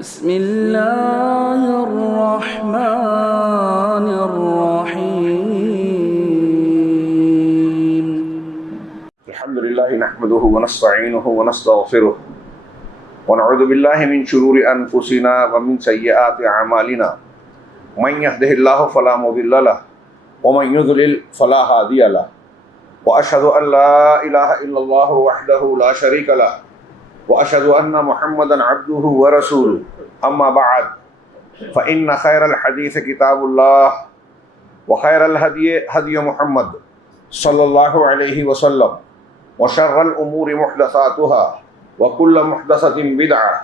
بسم اللہ الرحمن الرحیم الحمد لله نحمده ونستعينه ونستغفره ونعوذ بالله من شرور أنفسنا ومن سيئات أعمالنا من يهده الله فلا مضل له ومن يضلل فلا هادي له وأشهد أن لا إله إلا الله وحده لا شريك له وأشهد أن محمدا عبده ورسوله أما بعد فإن خير الحديث كتاب الله وخير الهدي هدي محمد صلى الله عليه وسلم وشر الأمور محدثاتها وكل محدثة بدعة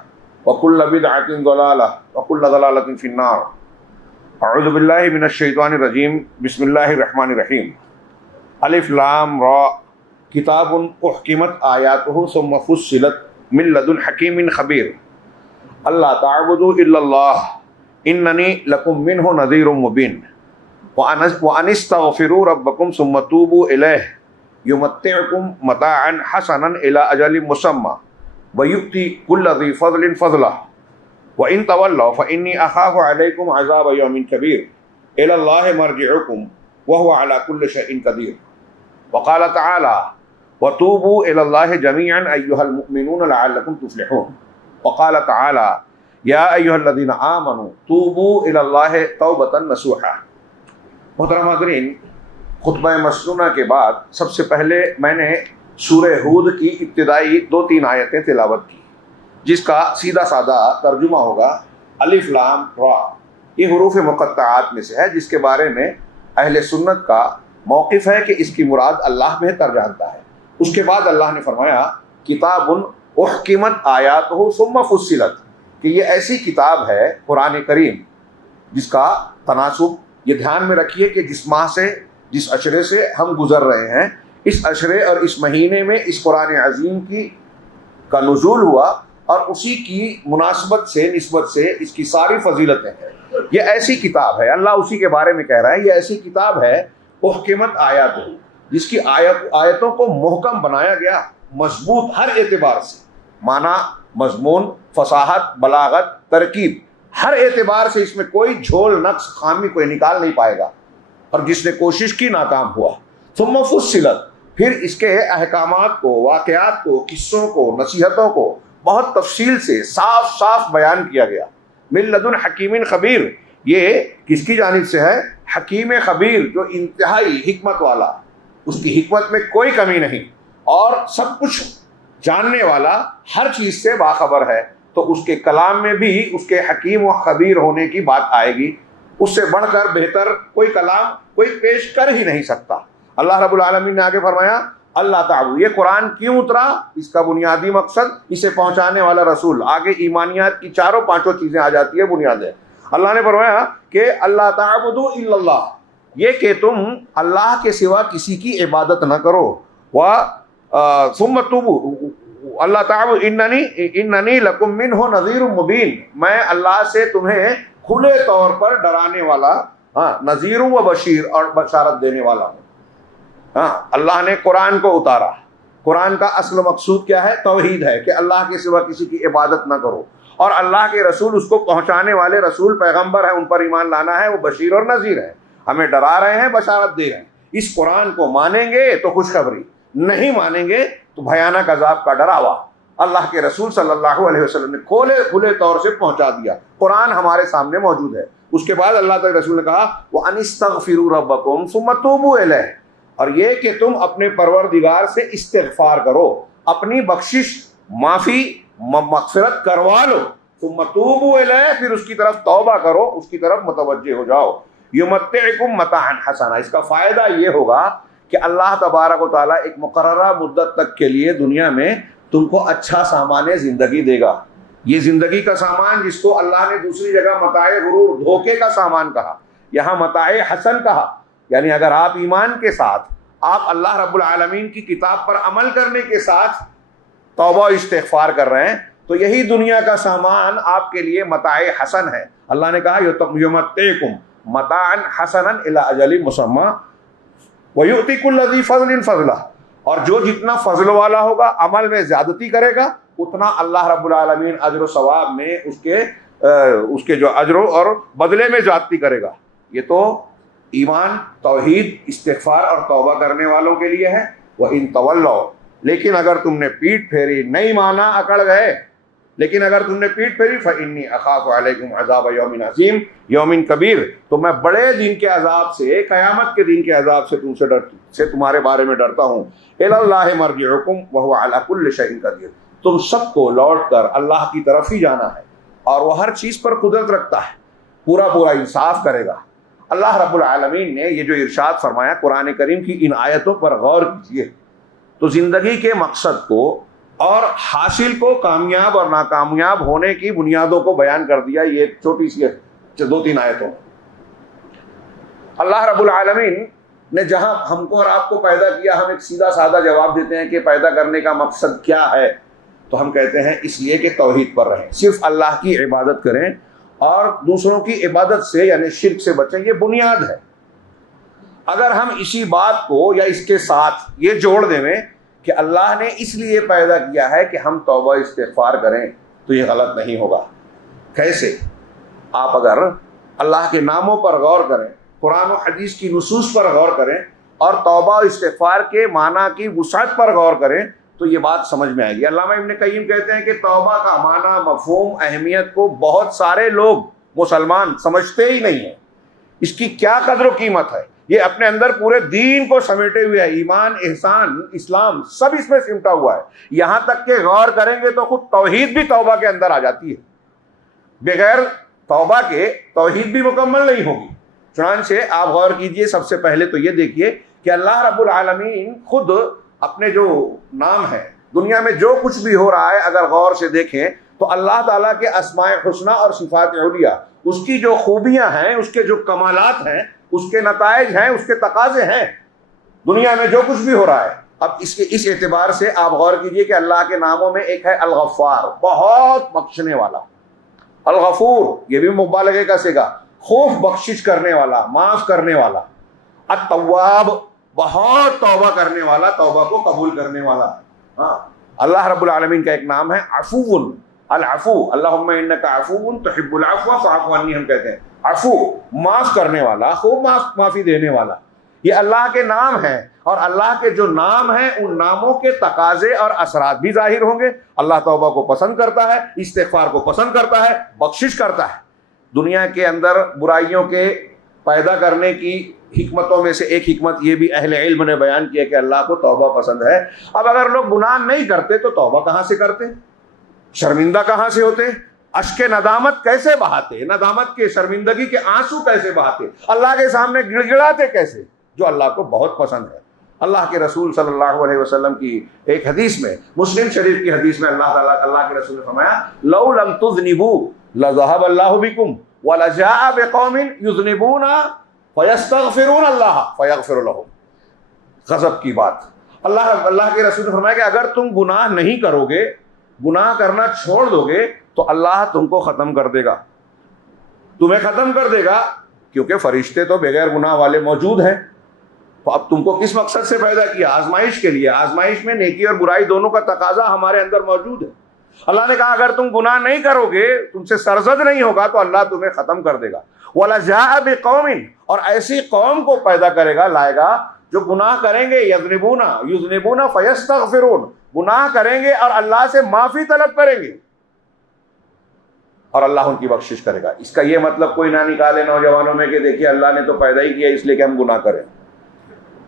وكل بدعة ضلالة وكل ضلالة في النار. أعوذ بالله من الشيطان الرجيم. بسم الله الرحمن الرحيم. الف لام را کتاب احکمت آیاته ثم فصلت من لدن حکیم خبیر اللہ تعبدوا الا اللہ اننی لکم منہ نذیر مبین وان استغفروا ربکم ثم توبوا الیہ یمتعکم متاعا حسنا الی اجل مسمى ویؤتی کل ذی فضل فضلہ وان تولوا فانی اخاف علیکم عذاب یوم کبیر الی اللہ مرجعکم وهو على كل شيء قدیر. وقال تعالی وتوبوا الى الله جميعا ايها المؤمنون لعلكم تفلحون. وقال تعالى يا ايها الذين امنوا توبوا الى الله توبة نصوحا. محترم حاضرین، خطبہ مسنونہ کے بعد سب سے پہلے میں نے سورہ ہود کی ابتدائی 2-3 آیتیں تلاوت کی، جس کا سیدھا سادہ ترجمہ ہوگا الف لام را. یہ حروف مقطعات میں سے ہے، جس کے بارے میں اہل سنت کا موقف ہے کہ اس کی مراد اللہ بہتر جانتا ہے. اس کے بعد اللہ نے فرمایا کتاب احکمت آیاتہ ثم فصلت، کہ یہ ایسی کتاب ہے قرآن کریم جس کا تناسب یہ دھیان میں رکھیے کہ جس ماہ سے، جس عشرے سے ہم گزر رہے ہیں، اس عشرے اور اس مہینے میں اس قرآن عظیم کا نزول ہوا اور اسی کی مناسبت سے، نسبت سے اس کی ساری فضیلتیں ہیں. یہ ایسی کتاب ہے، اللہ اسی کے بارے میں کہہ رہا ہے، یہ ایسی کتاب ہے احکمت آیاتہ، جس کی آیتوں کو محکم بنایا گیا، مضبوط ہر اعتبار سے، معنی، مضمون، فصاحت، بلاغت، ترکیب، ہر اعتبار سے اس میں کوئی جھول، نقص، خامی کوئی نکال نہیں پائے گا، اور جس نے کوشش کی ناکام ہوا. ثم فصلت، پھر اس کے احکامات کو، واقعات کو، قصوں کو، نصیحتوں کو بہت تفصیل سے صاف صاف بیان کیا گیا. من لدن حکیم خبیر، یہ کس کی جانب سے ہے؟ حکیم خبیر، جو انتہائی حکمت والا، اس کی حکمت میں کوئی کمی نہیں اور سب کچھ جاننے والا، ہر چیز سے باخبر ہے. تو اس کے کلام میں بھی اس کے حکیم و خبیر ہونے کی بات آئے گی. اس سے بڑھ کر بہتر کوئی کلام کوئی پیش کر ہی نہیں سکتا. اللہ رب العالمین نے آگے فرمایا اللہ تعبد. یہ قرآن کیوں اترا؟ اس کا بنیادی مقصد اسے پہنچانے والا رسول. آگے ایمانیات کی 4-5 چیزیں آ جاتی ہے، بنیادیں. اللہ نے فرمایا کہ اللہ تعبدوا الا اللہ، یہ کہ تم اللہ کے سوا کسی کی عبادت نہ کرو. ثم توبوا اللہ تعبد اننی لکم منہ نذیر مبین، میں اللہ سے تمہیں کھلے طور پر ڈرانے والا، نذیر و بشیر، اور بشارت دینے والا ہوں. اللہ نے قرآن کو اتارا. قرآن کا اصل مقصود کیا ہے؟ توحید ہے، کہ اللہ کے سوا کسی کی عبادت نہ کرو. اور اللہ کے رسول، اس کو پہنچانے والے رسول، پیغمبر ہیں، ان پر ایمان لانا ہے. وہ بشیر اور نذیر ہیں، ہمیں ڈرا رہے ہیں، بشارت دے رہے ہیں. اس قرآن کو مانیں گے تو خوشخبری، نہیں مانیں گے تو بھیانک عذاب کا ڈراوا. اللہ کے رسول صلی اللہ علیہ وسلم نے کھلے طور سے پہنچا دیا. قرآن ہمارے سامنے موجود ہے. اس کے بعد اللہ تعالی رسول نے کہا وَأَنِ اسْتَغْفِرُوا رَبَّكُمْ ثُمَّ تُوبُوا إِلَيْهِ، اور یہ کہ تم اپنے پروردگار سے استغفار کرو، اپنی بخشش، معافی، مغفرت کروا لو. ثُمَّ تُوبُوا إِلَيْهِ، پھر اس کی طرف توبہ کرو، اس کی طرف متوجہ ہو جاؤ. یمتعکم متاعا حسنا، اس کا فائدہ یہ ہوگا کہ اللہ تبارک و تعالیٰ ایک مقررہ مدت تک کے لیے دنیا میں تم کو اچھا سامان زندگی دے گا. یہ زندگی کا سامان جس کو اللہ نے دوسری جگہ متاع غرور، دھوکے کا سامان کہا، یہاں متاع حسن کہا. یعنی اگر آپ ایمان کے ساتھ، آپ اللہ رب العالمین کی کتاب پر عمل کرنے کے ساتھ توبہ و استغفار کر رہے ہیں، تو یہی دنیا کا سامان آپ کے لیے متاع حسن ہے. اللہ نے کہا یمتعکم متاعا حسنا الی اجل مسمى ویؤتی کل ذی فضل فضلہ، اور جو جتنا فضل والا ہوگا، عمل میں زیادتی کرے گا، اتنا اللہ رب العالمین اجر و ثواب میں اس کے اس کے جو اجر اور بدلے میں زیادتی کرے گا. یہ تو ایمان، توحید، استغفار اور توبہ کرنے والوں کے لیے ہے. وَإِن تَوَلَّوْا، لیکن اگر تم نے پیٹ پھیری، نہیں مانا، اکڑ گئے، لیکن اگر تم نے پیٹ پھیری فَإِنِّي أَخَافُ عَلَيْكُمْ عَذَابَ يَوْمٍ عَظِيمٍ یوم کبیر، تو میں بڑے دن کے عذاب سے، قیامت کے دن کے عذاب سے تمہارے بارے میں ڈرتا ہوں. إِلَى اللَّهِ مَرْجِعُكُمْ وَهُوَ عَلَى كُلِّ شَيْءٍ قَدِيرٌ، تم سب کو لوٹ کر اللہ کی طرف ہی جانا ہے اور وہ ہر چیز پر قدرت رکھتا ہے، پورا انصاف کرے گا. اللہ رب العالمین نے یہ جو ارشاد فرمایا قرآن کریم کی ان آیتوں پر غور کیجیے تو زندگی کے مقصد کو اور حاصل کو، کامیاب اور ناکامیاب ہونے کی بنیادوں کو بیان کر دیا یہ چھوٹی سی 2-3 آیتوں. اللہ رب العالمین نے جہاں ہم کو اور آپ کو پیدا کیا، ہم ایک سیدھا سادہ جواب دیتے ہیں کہ پیدا کرنے کا مقصد کیا ہے، تو ہم کہتے ہیں اس لیے کہ توحید پر رہیں، صرف اللہ کی عبادت کریں اور دوسروں کی عبادت سے یعنی شرک سے بچیں. یہ بنیاد ہے. اگر ہم اسی بات کو یا اس کے ساتھ یہ جوڑ دیں کہ اللہ نے اس لیے پیدا کیا ہے کہ ہم توبہ استغفار کریں، تو یہ غلط نہیں ہوگا. کیسے؟ آپ اگر اللہ کے ناموں پر غور کریں، قرآن و حدیث کی نصوص پر غور کریں اور توبہ و استغفار کے معنی کی وسعت پر غور کریں تو یہ بات سمجھ میں آئے گی. علامہ ابن قیم کہتے ہیں کہ توبہ کا معنی، مفہوم، اہمیت کو بہت سارے لوگ مسلمان سمجھتے ہی نہیں ہیں. اس کی کیا قدر و قیمت ہے، یہ اپنے اندر پورے دین کو سمیٹے ہوئے ہے، ایمان، احسان، اسلام سب اس میں سمٹا ہوا ہے. یہاں تک کہ غور کریں گے تو خود توحید بھی توبہ کے اندر آ جاتی ہے. بغیر توبہ کے توحید بھی مکمل نہیں ہوگی. چنانچہ آپ غور کیجئے، سب سے پہلے تو یہ دیکھیے کہ اللہ رب العالمین خود اپنے جو نام ہے، دنیا میں جو کچھ بھی ہو رہا ہے اگر غور سے دیکھیں تو اللہ تعالیٰ کے اسماء حسنی اور صفات علیہ، اس کی جو خوبیاں ہیں، اس کے جو کمالات ہیں، اس کے نتائج ہیں، اس کے تقاضے ہیں، دنیا میں جو کچھ بھی ہو رہا ہے. اب اس اعتبار سے آپ غور کیجئے کہ اللہ کے ناموں میں ایک ہے الغفار، بہت بخشنے والا. الغفور یہ بھی مبالغے کا صیغہ، خوب بخشش کرنے والا، معاف کرنے والا. التواب بہت توبہ کرنے والا، توبہ کو قبول کرنے والا. ہاں، اللہ رب العالمین کا ایک نام ہے عفو، العفو، اللہم انک عفو تحب العفو فاعف عنی، ہم کہتے ہیں عفو، معاف کرنے والا، خوب معافی دینے والا. یہ اللہ کے نام ہیں اور اللہ کے جو نام ہیں ان ناموں کے تقاضے اور اثرات بھی ظاہر ہوں گے. اللہ توبہ کو پسند کرتا ہے، استغفار کو پسند کرتا ہے، بخشش کرتا ہے. دنیا کے اندر برائیوں کے پیدا کرنے کی حکمتوں میں سے ایک حکمت یہ بھی اہل علم نے بیان کیا کہ اللہ کو توبہ پسند ہے. اب اگر لوگ گناہ نہیں کرتے تو توبہ کہاں سے کرتے، شرمندہ کہاں سے ہوتے، اشک ندامت کیسے بہاتے، ندامت کے، شرمندگی کے آنسو کیسے بہاتے، اللہ کے سامنے گڑ گڑاتے کیسے، جو اللہ کو بہت پسند ہے. اللہ کے رسول صلی اللہ علیہ وسلم کی ایک حدیث میں، مسلم شریف کی حدیث میں اللہ کے رسول نے فرمایا لو لم تذنبوا لذهب اللہ بکم ولجاء بقوم یذنبون فیستغفرون اللہ فیغفر لهم. غضب کی بات. اللہ کے رسول نے فرمایا کہ اگر تم گناہ نہیں کرو گے، گناہ کرنا چھوڑ دو گے تو اللہ تم کو ختم کر دے گا، تمہیں ختم کر دے گا، کیونکہ فرشتے تو بغیر گناہ والے موجود ہیں. تو اب تم کو کس مقصد سے پیدا کیا؟ آزمائش کے لیے. آزمائش میں نیکی اور برائی دونوں کا تقاضا ہمارے اندر موجود ہے. اللہ نے کہا اگر تم گناہ نہیں کرو گے، تم سے سرزد نہیں ہوگا تو اللہ تمہیں ختم کر دے گا. وَلَجَاءَ بِقَوْمٍ، اور ایسی قوم کو پیدا کرے گا، لائے گا جو گناہ کریں گے، یذنبون فیستغفرون، گناہ کریں گے اور اللہ سے معافی طلب کریں گے اور اللہ ان کی بخشش کرے گا. اس کا یہ مطلب کوئی نہ نکالے نوجوانوں میں کہ دیکھیے اللہ نے تو پیدا ہی کیا اس لیے کہ ہم گناہ کریں.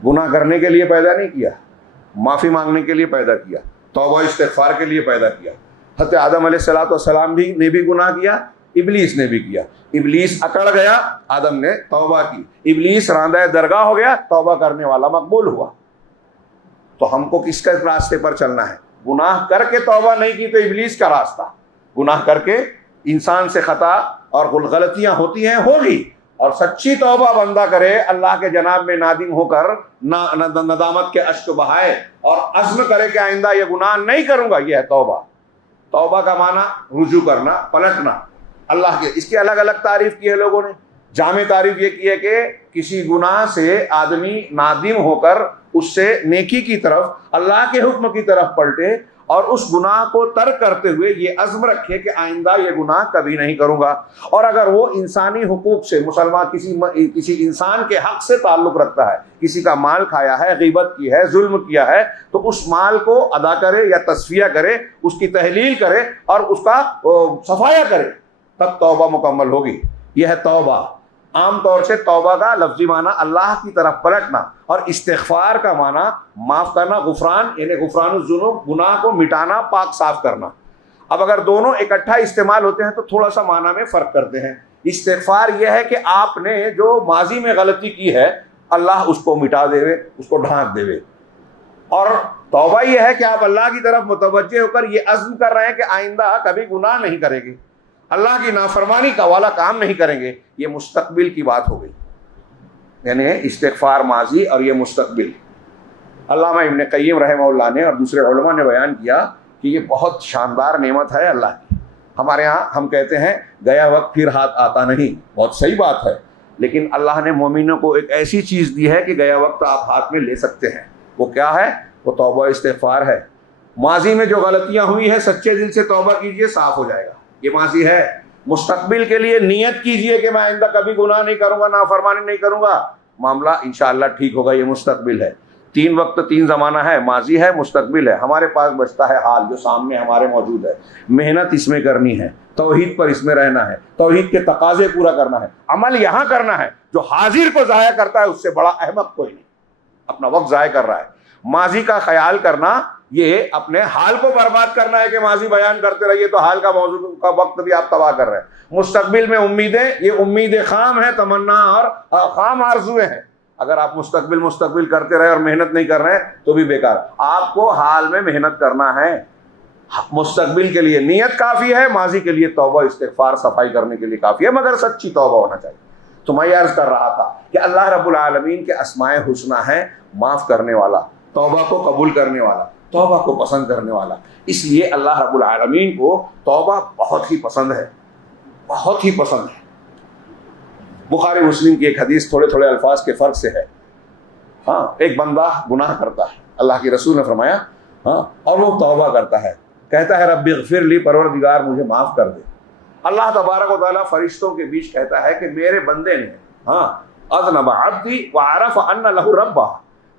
گناہ کرنے کے لیے پیدا نہیں کیا، معافی مانگنے کے لیے پیدا کیا، توبہ استغفار کے لیے پیدا کیا. حضرت آدم علیہ السلام نے بھی گناہ کیا، ابلیس نے بھی کیا. ابلیس اکڑ گیا، آدم نے توبہ کی. ابلیس راندہ درگاہ ہو گیا، توبہ کرنے والا مقبول ہوا. تو ہم کو کس کے راستے پر چلنا ہے؟ گناہ کر کے توبہ نہیں کی تو ابلیس کا راستہ. گناہ کر کے انسان سے خطا اور غلطیاں ہوتی ہیں، ہوگی، اور سچی توبہ بندہ کرے، اللہ کے جناب میں نادم ہو کر ندامت کے اشک بہائے اور عزم کرے کہ آئندہ یہ گناہ نہیں کروں گا. یہ ہے توبہ. توبہ کا معنی رجوع کرنا، پلٹنا. اللہ کے اس کی الگ الگ تعریف کی ہے لوگوں نے. جامع تعریف یہ کی ہے کہ کسی گناہ سے آدمی نادم ہو کر اس سے نیکی کی طرف، اللہ کے حکم کی طرف پلٹے اور اس گناہ کو ترک کرتے ہوئے یہ عزم رکھے کہ آئندہ یہ گناہ کبھی نہیں کروں گا۔ اور اگر وہ انسانی حقوق سے، مسلمان کسی انسان کے حق سے تعلق رکھتا ہے، کسی کا مال کھایا ہے، غیبت کی ہے، ظلم کیا ہے، تو اس مال کو ادا کرے یا تصفیہ کرے، اس کی تحلیل کرے اور اس کا صفایا کرے، تب توبہ مکمل ہوگی۔ یہ ہے توبہ۔ عام طور سے توبہ کا لفظی معنی اللہ کی طرف پلٹنا، اور استغفار کا معنی معاف کرنا، غفران یعنی غفران الذنوب، گناہ کو مٹانا، پاک صاف کرنا۔ اب اگر دونوں اکٹھا استعمال ہوتے ہیں تو تھوڑا سا معنی میں فرق کرتے ہیں۔ استغفار یہ ہے کہ آپ نے جو ماضی میں غلطی کی ہے اللہ اس کو مٹا دے، اس کو ڈھانک دے، اور توبہ یہ ہے کہ آپ اللہ کی طرف متوجہ ہو کر یہ عزم کر رہے ہیں کہ آئندہ کبھی گناہ نہیں کریں گے، اللہ کی نافرمانی کا والا کام نہیں کریں گے۔ یہ مستقبل کی بات ہو گئی، یعنی استغفار ماضی اور یہ مستقبل۔ علامہ ابن قیم رحمہ اللہ نے اور دوسرے علماء نے بیان کیا کہ یہ بہت شاندار نعمت ہے اللہ کی۔ ہمارے ہاں ہم کہتے ہیں گیا وقت پھر ہاتھ آتا نہیں، بہت صحیح بات ہے، لیکن اللہ نے مومنوں کو ایک ایسی چیز دی ہے کہ گیا وقت آپ ہاتھ میں لے سکتے ہیں۔ وہ کیا ہے؟ وہ توبہ استغفار ہے۔ ماضی میں جو غلطیاں ہوئی ہیں سچے دل سے توبہ کیجئے، صاف ہو جائے گا، یہ ماضی ہے۔ مستقبل کے لیے نیت کیجئے کہ میں آئندہ کبھی گناہ نہیں کروں گا، نافرمانی نہیں کروں گا، معاملہ انشاءاللہ ٹھیک ہوگا، یہ مستقبل ہے۔ 3 وقت 3 زمانہ ہے، ماضی ہے، مستقبل ہے۔ ہمارے پاس بچتا ہے حال جو سامنے ہمارے موجود ہے، محنت اس میں کرنی ہے، توحید پر اس میں رہنا ہے، توحید کے تقاضے پورا کرنا ہے، عمل یہاں کرنا ہے۔ جو حاضر کو ضائع کرتا ہے اس سے بڑا احمق کوئی نہیں، اپنا وقت ضائع کر رہا ہے۔ ماضی کا خیال کرنا یہ اپنے حال کو برباد کرنا ہے کہ ماضی بیان کرتے رہیے تو حال کا موضوع کا وقت بھی آپ تباہ کر رہے ہیں۔ مستقبل میں امیدیں، یہ امیدیں خام ہیں، تمنا اور خام آرزویں ہیں۔ اگر آپ مستقبل کرتے رہے اور محنت نہیں کر رہے ہیں تو بھی بیکار۔ آپ کو حال میں محنت کرنا ہے، مستقبل کے لیے نیت کافی ہے، ماضی کے لیے توبہ استغفار صفائی کرنے کے لیے کافی ہے، مگر سچی توبہ ہونا چاہیے۔ تو میں یہ عرض کر رہا تھا کہ اللہ رب العالمین کے اسماء حسنی ہے معاف کرنے والا، توبہ کو قبول کرنے والا، توبہ کو پسند کرنے والا۔ اس لیے اللہ رب العالمین کو توبہ بہت ہی پسند ہے، بہت ہی پسند ہے۔ بخاری مسلم کی ایک حدیث تھوڑے تھوڑے الفاظ کے فرق سے ہے۔ ہاں، ایک بندہ گناہ کرتا ہے، اللہ کی رسول نے فرمایا، ہاں، اور وہ توبہ کرتا ہے، کہتا ہے رب اغفر لی، پروردگار مجھے معاف کر دے۔ اللہ تبارک و تعالیٰ فرشتوں کے بیچ کہتا ہے کہ میرے بندے نے، ہاں، اذنب عبدی وعرف ان لہ ربہ،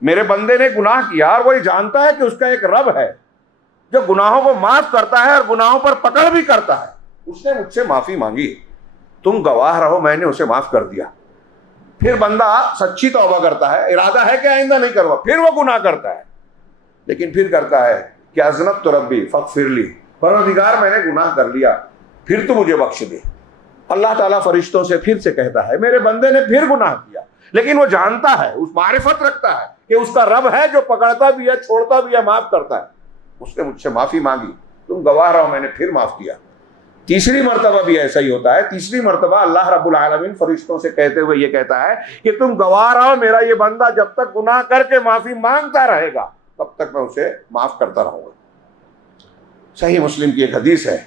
میرے بندے نے گناہ کیا اور وہ یہ جانتا ہے کہ اس کا ایک رب ہے جو گناہوں کو معاف کرتا ہے اور گناہوں پر پکڑ بھی کرتا ہے۔ اس نے مجھ سے معافی مانگی، تم گواہ رہو، میں نے اسے معاف کر دیا۔ پھر بندہ سچی توبہ کرتا ہے، ارادہ ہے کہ آئندہ نہیں کروں گا، پھر وہ گناہ کرتا ہے، لیکن پھر کرتا ہے کہ اذنبت ربی فاغفر لی، پروردگار میں نے گناہ کر لیا، پھر تو مجھے بخش دے۔ اللہ تعالیٰ فرشتوں سے پھر سے کہتا ہے میرے بندے نے پھر گناہ کیا، لیکن وہ جانتا ہے، اس معرفت رکھتا ہے کہ اس کا رب ہے جو پکڑتا بھی ہے، چھوڑتا بھی ہے، معاف کرتا ہے۔ اس نے مجھ سے معافی مانگی، تم گواہ رہو، میں نے پھر معاف کیا۔ تیسری مرتبہ بھی ایسا ہی ہوتا ہے۔ تیسری مرتبہ اللہ رب العالمین فرشتوں سے کہتے ہوئے یہ کہتا ہے کہ تم گواہ رہو، میرا یہ بندہ جب تک گناہ کر کے معافی مانگتا رہے گا تب تک میں اسے معاف کرتا رہوں گا۔ صحیح مسلم کی ایک حدیث ہے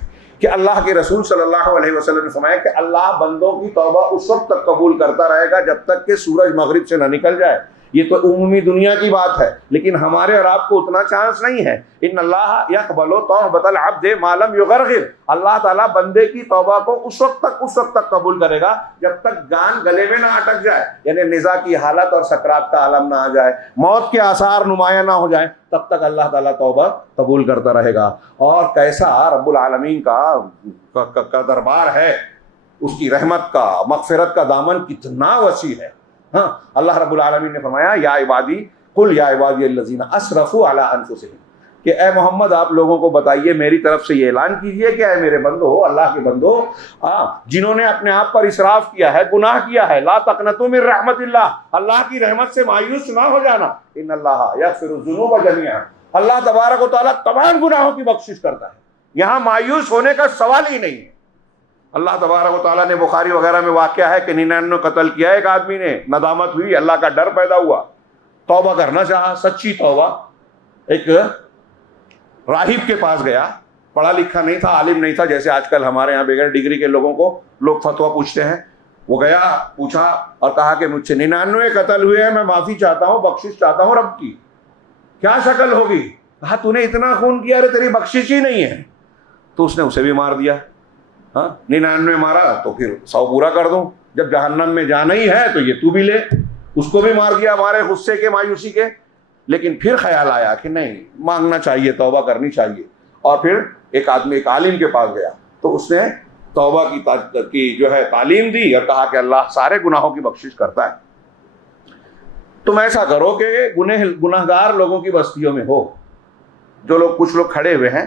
کہ اللہ کے رسول صلی اللہ علیہ وسلم نے فرمایا کہ اللہ بندوں کی توبہ اس وقت تک قبول کرتا رہے گا جب تک کہ سورج مغرب سے نہ نکل جائے۔ یہ تو عمومی دنیا کی بات ہے، لیکن ہمارے اور آپ کو اتنا چانس نہیں ہے۔ ان اللہ یقبل توبۃ العبد ما لم یغرغر، اللہ تعالیٰ بندے کی توبہ کو اس وقت تک قبول کرے گا جب تک جان گلے میں نہ اٹک جائے، یعنی نزا کی حالت اور سکرات کا عالم نہ آ جائے، موت کے آثار نمایاں نہ ہو جائیں، تب تک اللہ تعالیٰ توبہ قبول کرتا رہے گا۔ اور کیسا رب العالمین کا دربار ہے، اس کی رحمت کا، مغفرت کا دامن کتنا وسیع ہے۔ ہاں، اللہ رب العالمین نے فرمایا یا عبادی قل یا عبادی الذین اسرفوا علی انفسہم، کہ اے محمد آپ لوگوں کو بتائیے، میری طرف سے یہ اعلان کیجئے کہ اے میرے بندو، اللہ کے بندو، جنہوں نے اپنے آپ پر اسراف کیا ہے، گناہ کیا ہے، لا تقنطوا من رحمت اللہ، اللہ کی رحمت سے مایوس نہ ہو جانا، ان اللہ یغفر الذنوب جميعا، اللہ تبارک و تعالیٰ تمام گناہوں کی بخشش کرتا ہے، یہاں مایوس ہونے کا سوال ہی نہیں ہے۔ اللہ تبارک و تعالیٰ نے بخاری وغیرہ میں واقعہ ہے کہ 99 قتل کیا ایک آدمی نے، ندامت ہوئی، اللہ کا ڈر پیدا ہوا، توبہ کرنا چاہا، سچی توبہ۔ ایک راہب کے پاس گیا، پڑھا لکھا نہیں تھا، عالم نہیں تھا، جیسے آج کل ہمارے ہاں بغیر ڈگری کے لوگوں کو لوگ فتویٰ پوچھتے ہیں۔ وہ گیا, پوچھا اور کہا کہ مجھ سے 99 قتل ہوئے ہیں, میں معافی چاہتا ہوں, بخشش چاہتا ہوں رب کی. کیا شکل ہوگی؟ کہا تو نے اتنا خون کیا, ارے تیری بخشش ہی نہیں ہے. تو اس نے اسے بھی مار دیا. ہاں 99 مارا تو پھر 100 پورا کر دوں, جب جہنم میں جانا ہی ہے تو یہ تو بھی لے. اس کو بھی مار دیا ہمارے غصے کے, مایوسی کے. لیکن پھر خیال آیا کہ نہیں, مانگنا چاہیے, توبہ کرنی چاہیے. اور پھر ایک آدمی ایک عالم کے پاس گیا تو اس نے توبہ کی جو ہے تعلیم دی اور کہا کہ اللہ سارے گناہوں کی بخشش کرتا ہے. تم ایسا کرو کہ گناہگار لوگوں کی بستیوں میں ہو, جو لوگ کچھ لوگ کھڑے ہوئے ہیں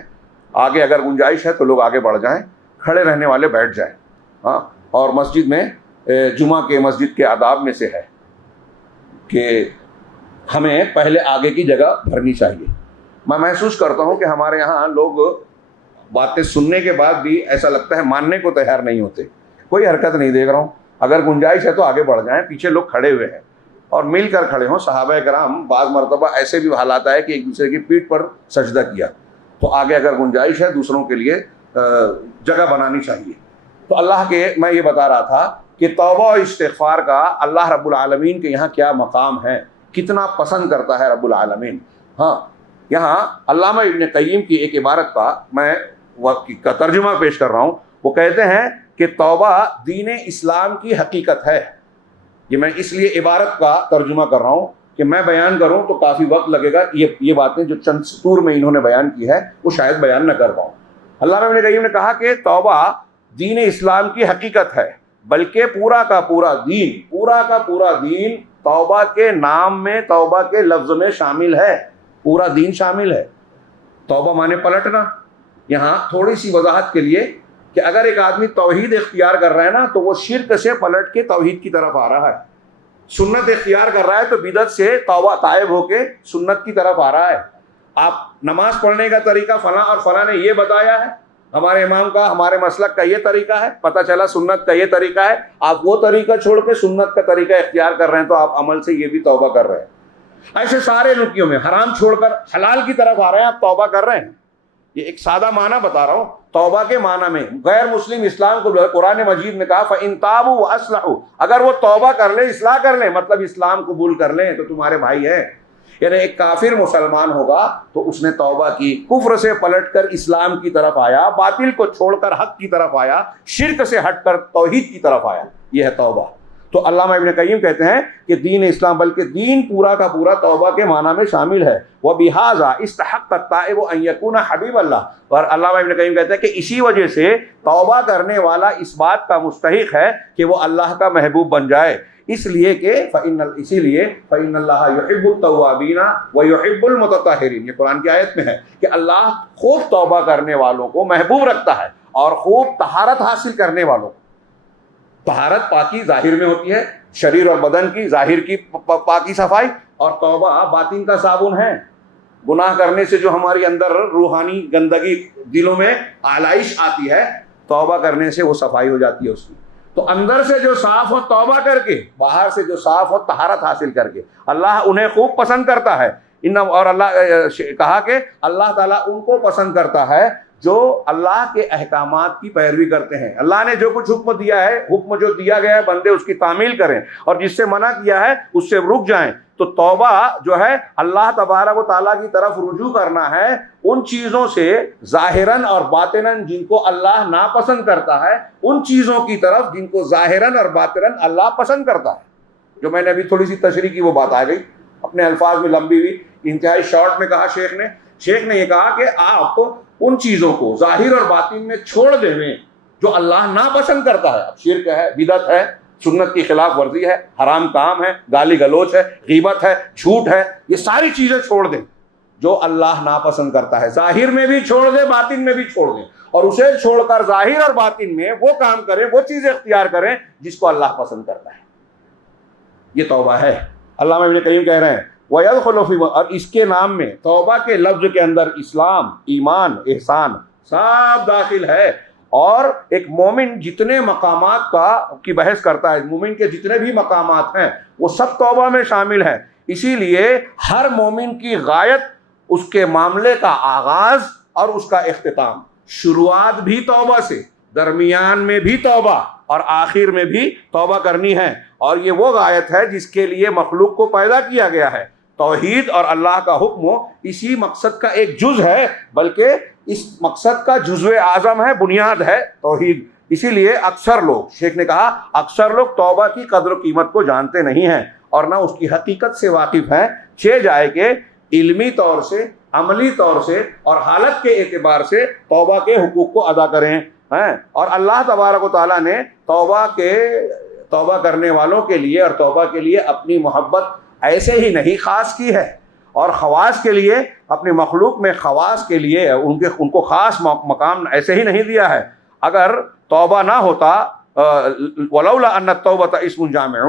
آگے, اگر گنجائش ہے تو لوگ آگے بڑھ جائیں, کھڑے رہنے والے بیٹھ جائیں. ہاں, اور مسجد میں جمعہ کے مسجد کے آداب میں سے ہے کہ ہمیں پہلے آگے کی جگہ بھرنی چاہیے. میں محسوس کرتا ہوں کہ ہمارے یہاں لوگ باتیں سننے کے بعد بھی ایسا لگتا ہے ماننے کو تیار نہیں ہوتے. کوئی حرکت نہیں دیکھ رہا ہوں, اگر گنجائش ہے تو آگے بڑھ جائیں. پیچھے لوگ کھڑے ہوئے ہیں اور مل کر کھڑے ہوں. صحابہ کرام بعض مرتبہ ایسے بھی حالات آئے کہ ایک دوسرے کی پیٹھ پر سجدہ کیا. تو آگے اگر گنجائش ہے دوسروں کے لیے جگہ بنانی چاہیے. تو اللہ کے میں یہ بتا رہا تھا کہ توبہ و استغفار کا اللہ رب العالمین کے یہاں کیا مقام ہے, کتنا پسند کرتا ہے رب العالمین. ہاں, یہاں علامہ ابن قیم کی ایک عبارت کا میں کا ترجمہ پیش کر رہا ہوں. وہ کہتے ہیں کہ توبہ دین اسلام کی حقیقت ہے. یہ میں اس لیے عبارت کا ترجمہ کر رہا ہوں کہ میں بیان کروں تو کافی وقت لگے گا. یہ باتیں جو چند سطور میں انہوں نے بیان کی ہے وہ شاید بیان نہ کر پاؤں. علامہ ابن قیم نے کہا کہ توبہ دین اسلام کی حقیقت ہے, بلکہ پورا کا پورا دین توبہ کے نام میں, توبہ کے لفظ میں شامل ہے. پورا دین شامل ہے. توبہ مانے پلٹنا. یہاں تھوڑی سی وضاحت کے لیے کہ اگر ایک آدمی توحید اختیار کر رہا ہے نا تو وہ شرک سے پلٹ کے توحید کی طرف آ رہا ہے. سنت اختیار کر رہا ہے تو بدعت سے توبہ تائب ہو کے سنت کی طرف آ رہا ہے. آپ نماز پڑھنے کا طریقہ فلاں اور فلاں نے یہ بتایا ہے, ہمارے امام کا, ہمارے مسلک کا یہ طریقہ ہے, پتہ چلا سنت کا یہ طریقہ ہے, آپ وہ طریقہ چھوڑ کے سنت کا طریقہ اختیار کر رہے ہیں تو آپ عمل سے یہ بھی توبہ کر رہے ہیں. ایسے سارے نکیوں میں حرام چھوڑ کر حلال کی طرف آ رہے ہیں, آپ توبہ کر رہے ہیں. یہ ایک سادہ معنی بتا رہا ہوں. توبہ کے معنی میں غیر مسلم اسلام کو قرآن مجید میں کہا فَإِن تَابُوا وَأَصْلَحُوا, اگر وہ توبہ کر لیں, اصلاح کر لیں, مطلب اسلام قبول کر لیں تو تمہارے بھائی ہیں. یعنی ایک کافر مسلمان ہوگا تو اس نے توبہ کی, کفر سے پلٹ کر اسلام کی طرف آیا, باطل کو چھوڑ کر حق کی طرف آیا, شرک سے ہٹ کر توحید کی طرف آیا. یہ ہے توبہ. تو علامہ ابن قیم کہتے ہیں کہ دین اسلام بلکہ دین پورا کا پورا توبہ کے معنی میں شامل ہے. وَبِهَذَا اسْتَحَقَّ التَّائِبُ أَن يَكُونَ حَبِيبَ اللَّهِ, اور علامہ ابن قیم کہتے ہیں کہ اسی وجہ سے توبہ کرنے والا اس بات کا مستحق ہے کہ وہ اللہ کا محبوب بن جائے. اس لیے کہ فَإِنَّ اللَّهَ يُحِبُّ التَّوَّابِينَ وَيُحِبُّ الْمُتَطَّهِرِينَ. یہ قرآن کی آیت میں ہے کہ اللہ خوب توبہ کرنے والوں کو محبوب رکھتا ہے اور خوب طہارت حاصل کرنے والوں کو. طہارت پاکی ظاہر میں ہوتی ہے, شریر اور بدن کی ظاہر کی پاکی صفائی, اور توبہ باطن کا صابن ہے. گناہ کرنے سے جو ہماری اندر روحانی گندگی دلوں میں آلائش آتی ہے, توبہ کرنے سے وہ صفائی ہو جاتی ہے اس کی. تو اندر سے جو صاف ہو توبہ کر کے, باہر سے جو صاف ہو طہارت حاصل کر کے, اللہ انہیں خوب پسند کرتا ہے. اور اللہ کہا کہ اللہ تعالیٰ ان کو پسند کرتا ہے جو اللہ کے احکامات کی پیروی کرتے ہیں. اللہ نے جو کچھ حکم دیا ہے, حکم جو دیا گیا ہے بندے اس کی تعمیل کریں, اور جس سے منع کیا ہے اس سے رک جائیں. تو توبہ جو ہے اللہ تبارک و تعالیٰ کی طرف رجوع کرنا ہے ان چیزوں سے ظاہراً اور باطناً جن کو اللہ ناپسند کرتا ہے, ان چیزوں کی طرف جن کو ظاہراً اور باطناً اللہ پسند کرتا ہے. جو میں نے ابھی تھوڑی سی تشریح کی وہ بات آ گئی, اپنے الفاظ میں لمبی ہوئی, انتہائی شارٹ میں کہا شیخ نے یہ کہا کہ آپ ان چیزوں کو ظاہر اور باطن میں چھوڑ دیں جو اللہ ناپسند کرتا ہے. اب شرک ہے, بدعت ہے, سنت کی خلاف ورزی ہے, حرام کام ہے, گالی گلوچ ہے, غیبت ہے, جھوٹ ہے, یہ ساری چیزیں چھوڑ دیں جو اللہ ناپسند کرتا ہے. ظاہر میں بھی چھوڑ دیں, باطن میں بھی چھوڑ دیں, اور اسے چھوڑ کر ظاہر اور باطن میں وہ کام کریں, وہ چیزیں اختیار کریں جس کو اللہ پسند کرتا ہے. یہ توبہ ہے. علامہ ابن قیم کہہ رہے ہیں وَيَدْخُلُ فِي, اور اس کے نام میں توبہ کے لفظ کے اندر اسلام, ایمان, احسان سب داخل ہے. اور ایک مومن جتنے مقامات کی بحث کرتا ہے, مومن کے جتنے بھی مقامات ہیں وہ سب توبہ میں شامل ہیں. اسی لیے ہر مومن کی غایت اس کے معاملے کا آغاز اور اس کا اختتام, شروعات بھی توبہ سے, درمیان میں بھی توبہ اور آخر میں بھی توبہ کرنی ہے. اور یہ وہ غایت ہے جس کے لیے مخلوق کو پیدا کیا گیا ہے. توحید اور اللہ کا حکم اسی مقصد کا ایک جز ہے، بلکہ اس مقصد کا جزو اعظم ہے، بنیاد ہے توحید. اسی لیے اکثر لوگ، شیخ نے کہا اکثر لوگ توبہ کی قدر و قیمت کو جانتے نہیں ہیں اور نہ اس کی حقیقت سے واقف ہیں. چھ جائے کہ علمی طور سے، عملی طور سے اور حالت کے اعتبار سے توبہ کے حقوق کو ادا کریں. اور اللہ تبارک و تعالیٰ نے توبہ کرنے والوں کے لیے اور توبہ کے لیے اپنی محبت ایسے ہی نہیں خاص کی ہے، اور خواص کے لیے اپنی مخلوق میں خواص کے لیے ان کو خاص مقام ایسے ہی نہیں دیا ہے. اگر توبہ نہ ہوتا، ولولا ان التوبۃ اسم جامع،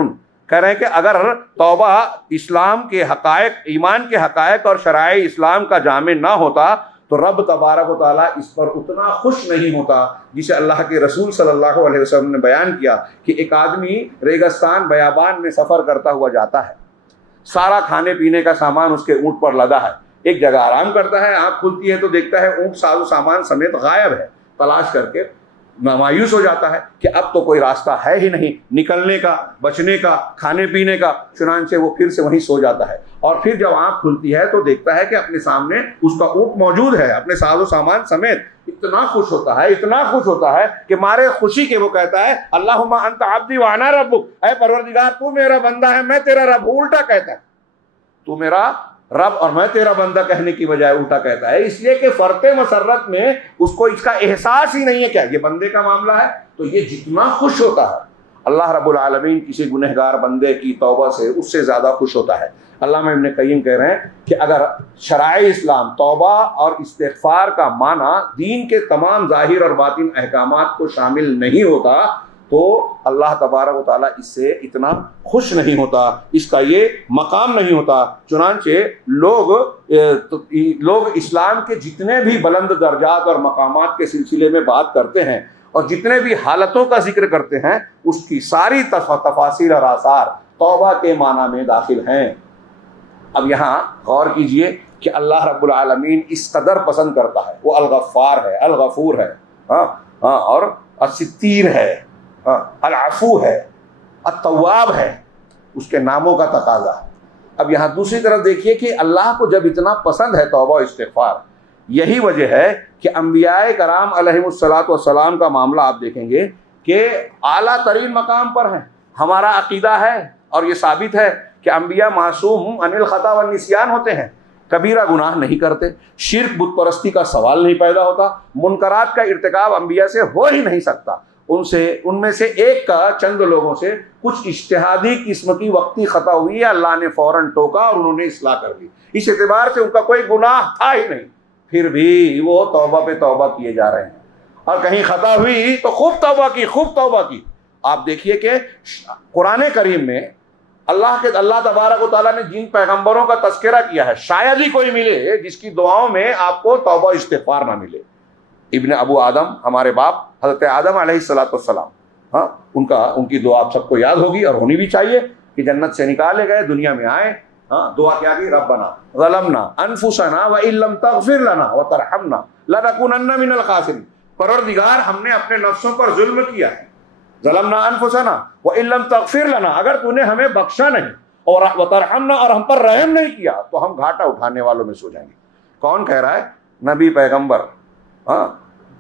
کہہ رہے ہیں کہ اگر توبہ اسلام کے حقائق، ایمان کے حقائق اور شرائع اسلام کا جامع نہ ہوتا تو رب تبارک و تعالیٰ اس پر اتنا خوش نہیں ہوتا جسے اللہ کے رسول صلی اللہ علیہ وسلم نے بیان کیا کہ ایک آدمی ریگستان بیابان میں سفر کرتا ہوا جاتا ہے، سارا کھانے پینے کا سامان اس کے اونٹ پر لدا ہے، ایک جگہ آرام کرتا ہے، آنکھ کھلتی ہے تو دیکھتا ہے اونٹ ساز و سامان سمیت غائب ہے. تلاش کر کے مایوس ہو جاتا ہے کہ اب تو کوئی راستہ ہے ہی نہیں نکلنے کا، بچنے کا، کھانے پینے کا. چنانچہ وہ پھر سے وہیں سو جاتا ہے، اور پھر جب آنکھ کھلتی ہے تو دیکھتا ہے کہ اپنے سامنے اس کا اونٹ موجود ہے اپنے ساز و سامان سمیت. اتنا خوش ہوتا ہے، اتنا خوش ہوتا ہے کہ مارے خوشی کے وہ کہتا ہے اللہم انت عبدی وانا ربک، اے پروردگار تو میرا بندہ ہے میں تیرا رب. الٹا کہتا ہے تو میرا رب اور میں تیرا بندہ کہنے کی بجائے الٹا کہتا ہے، اس لیے کہ فرط مسرت میں اس کو اس کا احساس ہی نہیں ہے کیا یہ بندے کا معاملہ ہے. تو یہ جتنا خوش ہوتا ہے اللہ رب العالمین کسی گنہگار بندے کی توبہ سے اس سے زیادہ خوش ہوتا ہے. علامہ ابن قیم کہہ رہے ہیں کہ اگر شرائع اسلام توبہ اور استغفار کا معنی دین کے تمام ظاہر اور باطن احکامات کو شامل نہیں ہوتا تو اللہ تبارک و تعالیٰ اس سے اتنا خوش نہیں ہوتا، اس کا یہ مقام نہیں ہوتا. چنانچہ لوگ اسلام کے جتنے بھی بلند درجات اور مقامات کے سلسلے میں بات کرتے ہیں اور جتنے بھی حالتوں کا ذکر کرتے ہیں اس کی ساری تفاصیل اور آثار توبہ کے معنی میں داخل ہیں. اب یہاں غور کیجئے کہ اللہ رب العالمین اس قدر پسند کرتا ہے، وہ الغفار ہے، الغفور ہے، اور الستیر ہے، العفو ہے، التواب ہے، اس کے ناموں کا تقاضا. اب یہاں دوسری طرف دیکھیے کہ اللہ کو جب اتنا پسند ہے توبہ و استغفار، یہی وجہ ہے کہ انبیاء کرام علیہم الصلاۃ والسلام کا معاملہ آپ دیکھیں گے کہ اعلیٰ ترین مقام پر ہیں. ہمارا عقیدہ ہے اور یہ ثابت ہے کہ انبیاء معصوم عن الخطا والنسیان ہوتے ہیں، کبیرہ گناہ نہیں کرتے، شرک بت پرستی کا سوال نہیں پیدا ہوتا، منکرات کا ارتکاب انبیاء سے ہو ہی نہیں سکتا. ان میں سے ایک کا چند لوگوں سے کچھ اجتہادی قسم کی وقتی خطا ہوئی ہے، اللہ نے فوراً ٹوکا اور انہوں نے اصلاح کر لی، اس اعتبار سے ان کا کوئی گناہ تھا ہی نہیں، پھر بھی وہ توبہ پہ توبہ کیے جا رہے ہیں. اور کہیں خطا ہوئی تو خوب توبہ کی. آپ دیکھیے کہ قرآن کریم میں اللہ تبارک و تعالیٰ نے جن پیغمبروں کا تذکرہ کیا ہے شاید ہی کوئی ملے جس کی دعاؤں میں آپ کو توبہ استغفار نہ ملے. ابن ابو آدم، ہمارے باپ حضرت آدم علیہ الصلوۃ والسلام، ان کی دعا آپ سب کو یاد ہوگی اور ہونی بھی چاہیے کہ جنت سے نکالے گئے، دنیا میں آئے، دعا کیا کی؟ ربنا ظلمنا انفسنا وان لم تغفر لنا وترحمنا لنکونن من الخاسرین. پروردگار ہم نے اپنے نفسوں پر ظلم کیا ہے، ظلمنا انفسنا وان لم تغفر لنا، اگر تو نے ہمیں بخشا نہیں اور وترحمنا اور ہم پر رحم نہیں کیا تو ہم گھاٹا اٹھانے والوں میں سو جائیں گے. کون کہہ رہا ہے؟ نبی پیغمبر.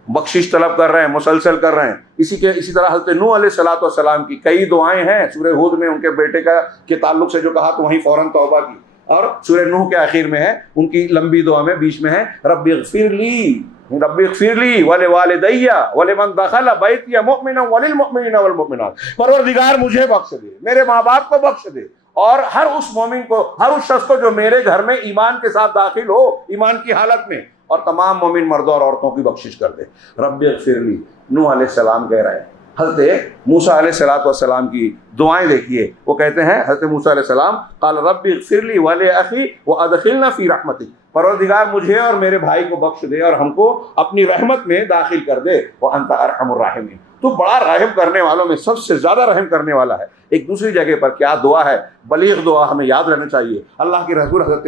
بخشش طلب کر رہے ہیں، مسلسل کر رہے ہیں. اسی طرح حضرت نوح علیہ الصلوۃ والسلام کی کئی دعائیں ہیں. سورہ ہود میں ان کے بیٹے کے تعلق سے جو کہا تو وہیں فوراً توبہ کی، اور سورہ نوح کے آخر میں ہے ان کی لمبی دعا میں بیچ میں ہے رب اغفر لی ولوالدی ولمن دخل بیتی مؤمنا وللمؤمنین والمؤمنات. پروردگار مجھے بخش دے، میرے ماں باپ کو بخش دے، اور ہر اس مومن کو، ہر اس شخص کو جو میرے گھر میں ایمان کے ساتھ داخل ہو، ایمان کی حالت میں، اور تمام مومن مردوں اور عورتوں کی بخشش کر دے. رب اغفر لی. نوح علیہ السلام کہہ رہے ہیں. حضرت موسیٰ علیہ الصلوۃ والسلام کی دعائیں دیکھیے، وہ کہتے ہیں حضرت موسیٰ علیہ السلام قال رب اغفر لی ولأخی وادخلنا فی رحمتک، پروردگار مجھے اور میرے بھائی کو بخش دے اور ہم کو اپنی رحمت میں داخل کر دے. وانت ارحم الراحمین، تو بڑا رحم کرنے والوں میں سب سے زیادہ رحم کرنے والا ہے۔ ایک دوسری جگہ پر کیا دعا ہے، بلیغ دعا ہمیں یاد رہنا چاہیے۔ اللہ کے رسول حضرت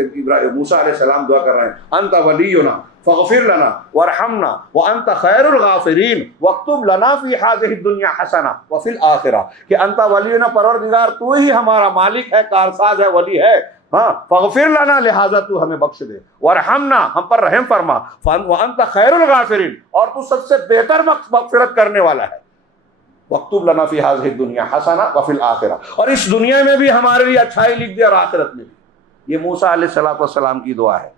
موسیٰ علیہ السلام دعا کر رہے ہیں، انت ولینا فاغفر لنا وارحمنا وانت خیر الغافرین واکتب لنا فی ہذہ الدنیا حسنہ وفی الآخرہ، کہ انت ولینا، پروردگار تو ہی ہمارا مالک ہے، کارساز ہے، ولی ہے، ہاں، فاغفر لنا، لہذا تو ہمیں بخش دے، وارحمنا، ہم پر رحم فرما، وانت خیر الغافرین، اور تو سب سے بہتر مغفرت کرنے والا ہے، واکتب لنا فی ہذہ الدنیا حسنہ وفی الآخرہ، اور اس دنیا میں بھی ہمارے لیے اچھائی لکھ دے اور آخرت میں بھی۔ یہ موسیٰ علیہ السلام کی دعا ہے۔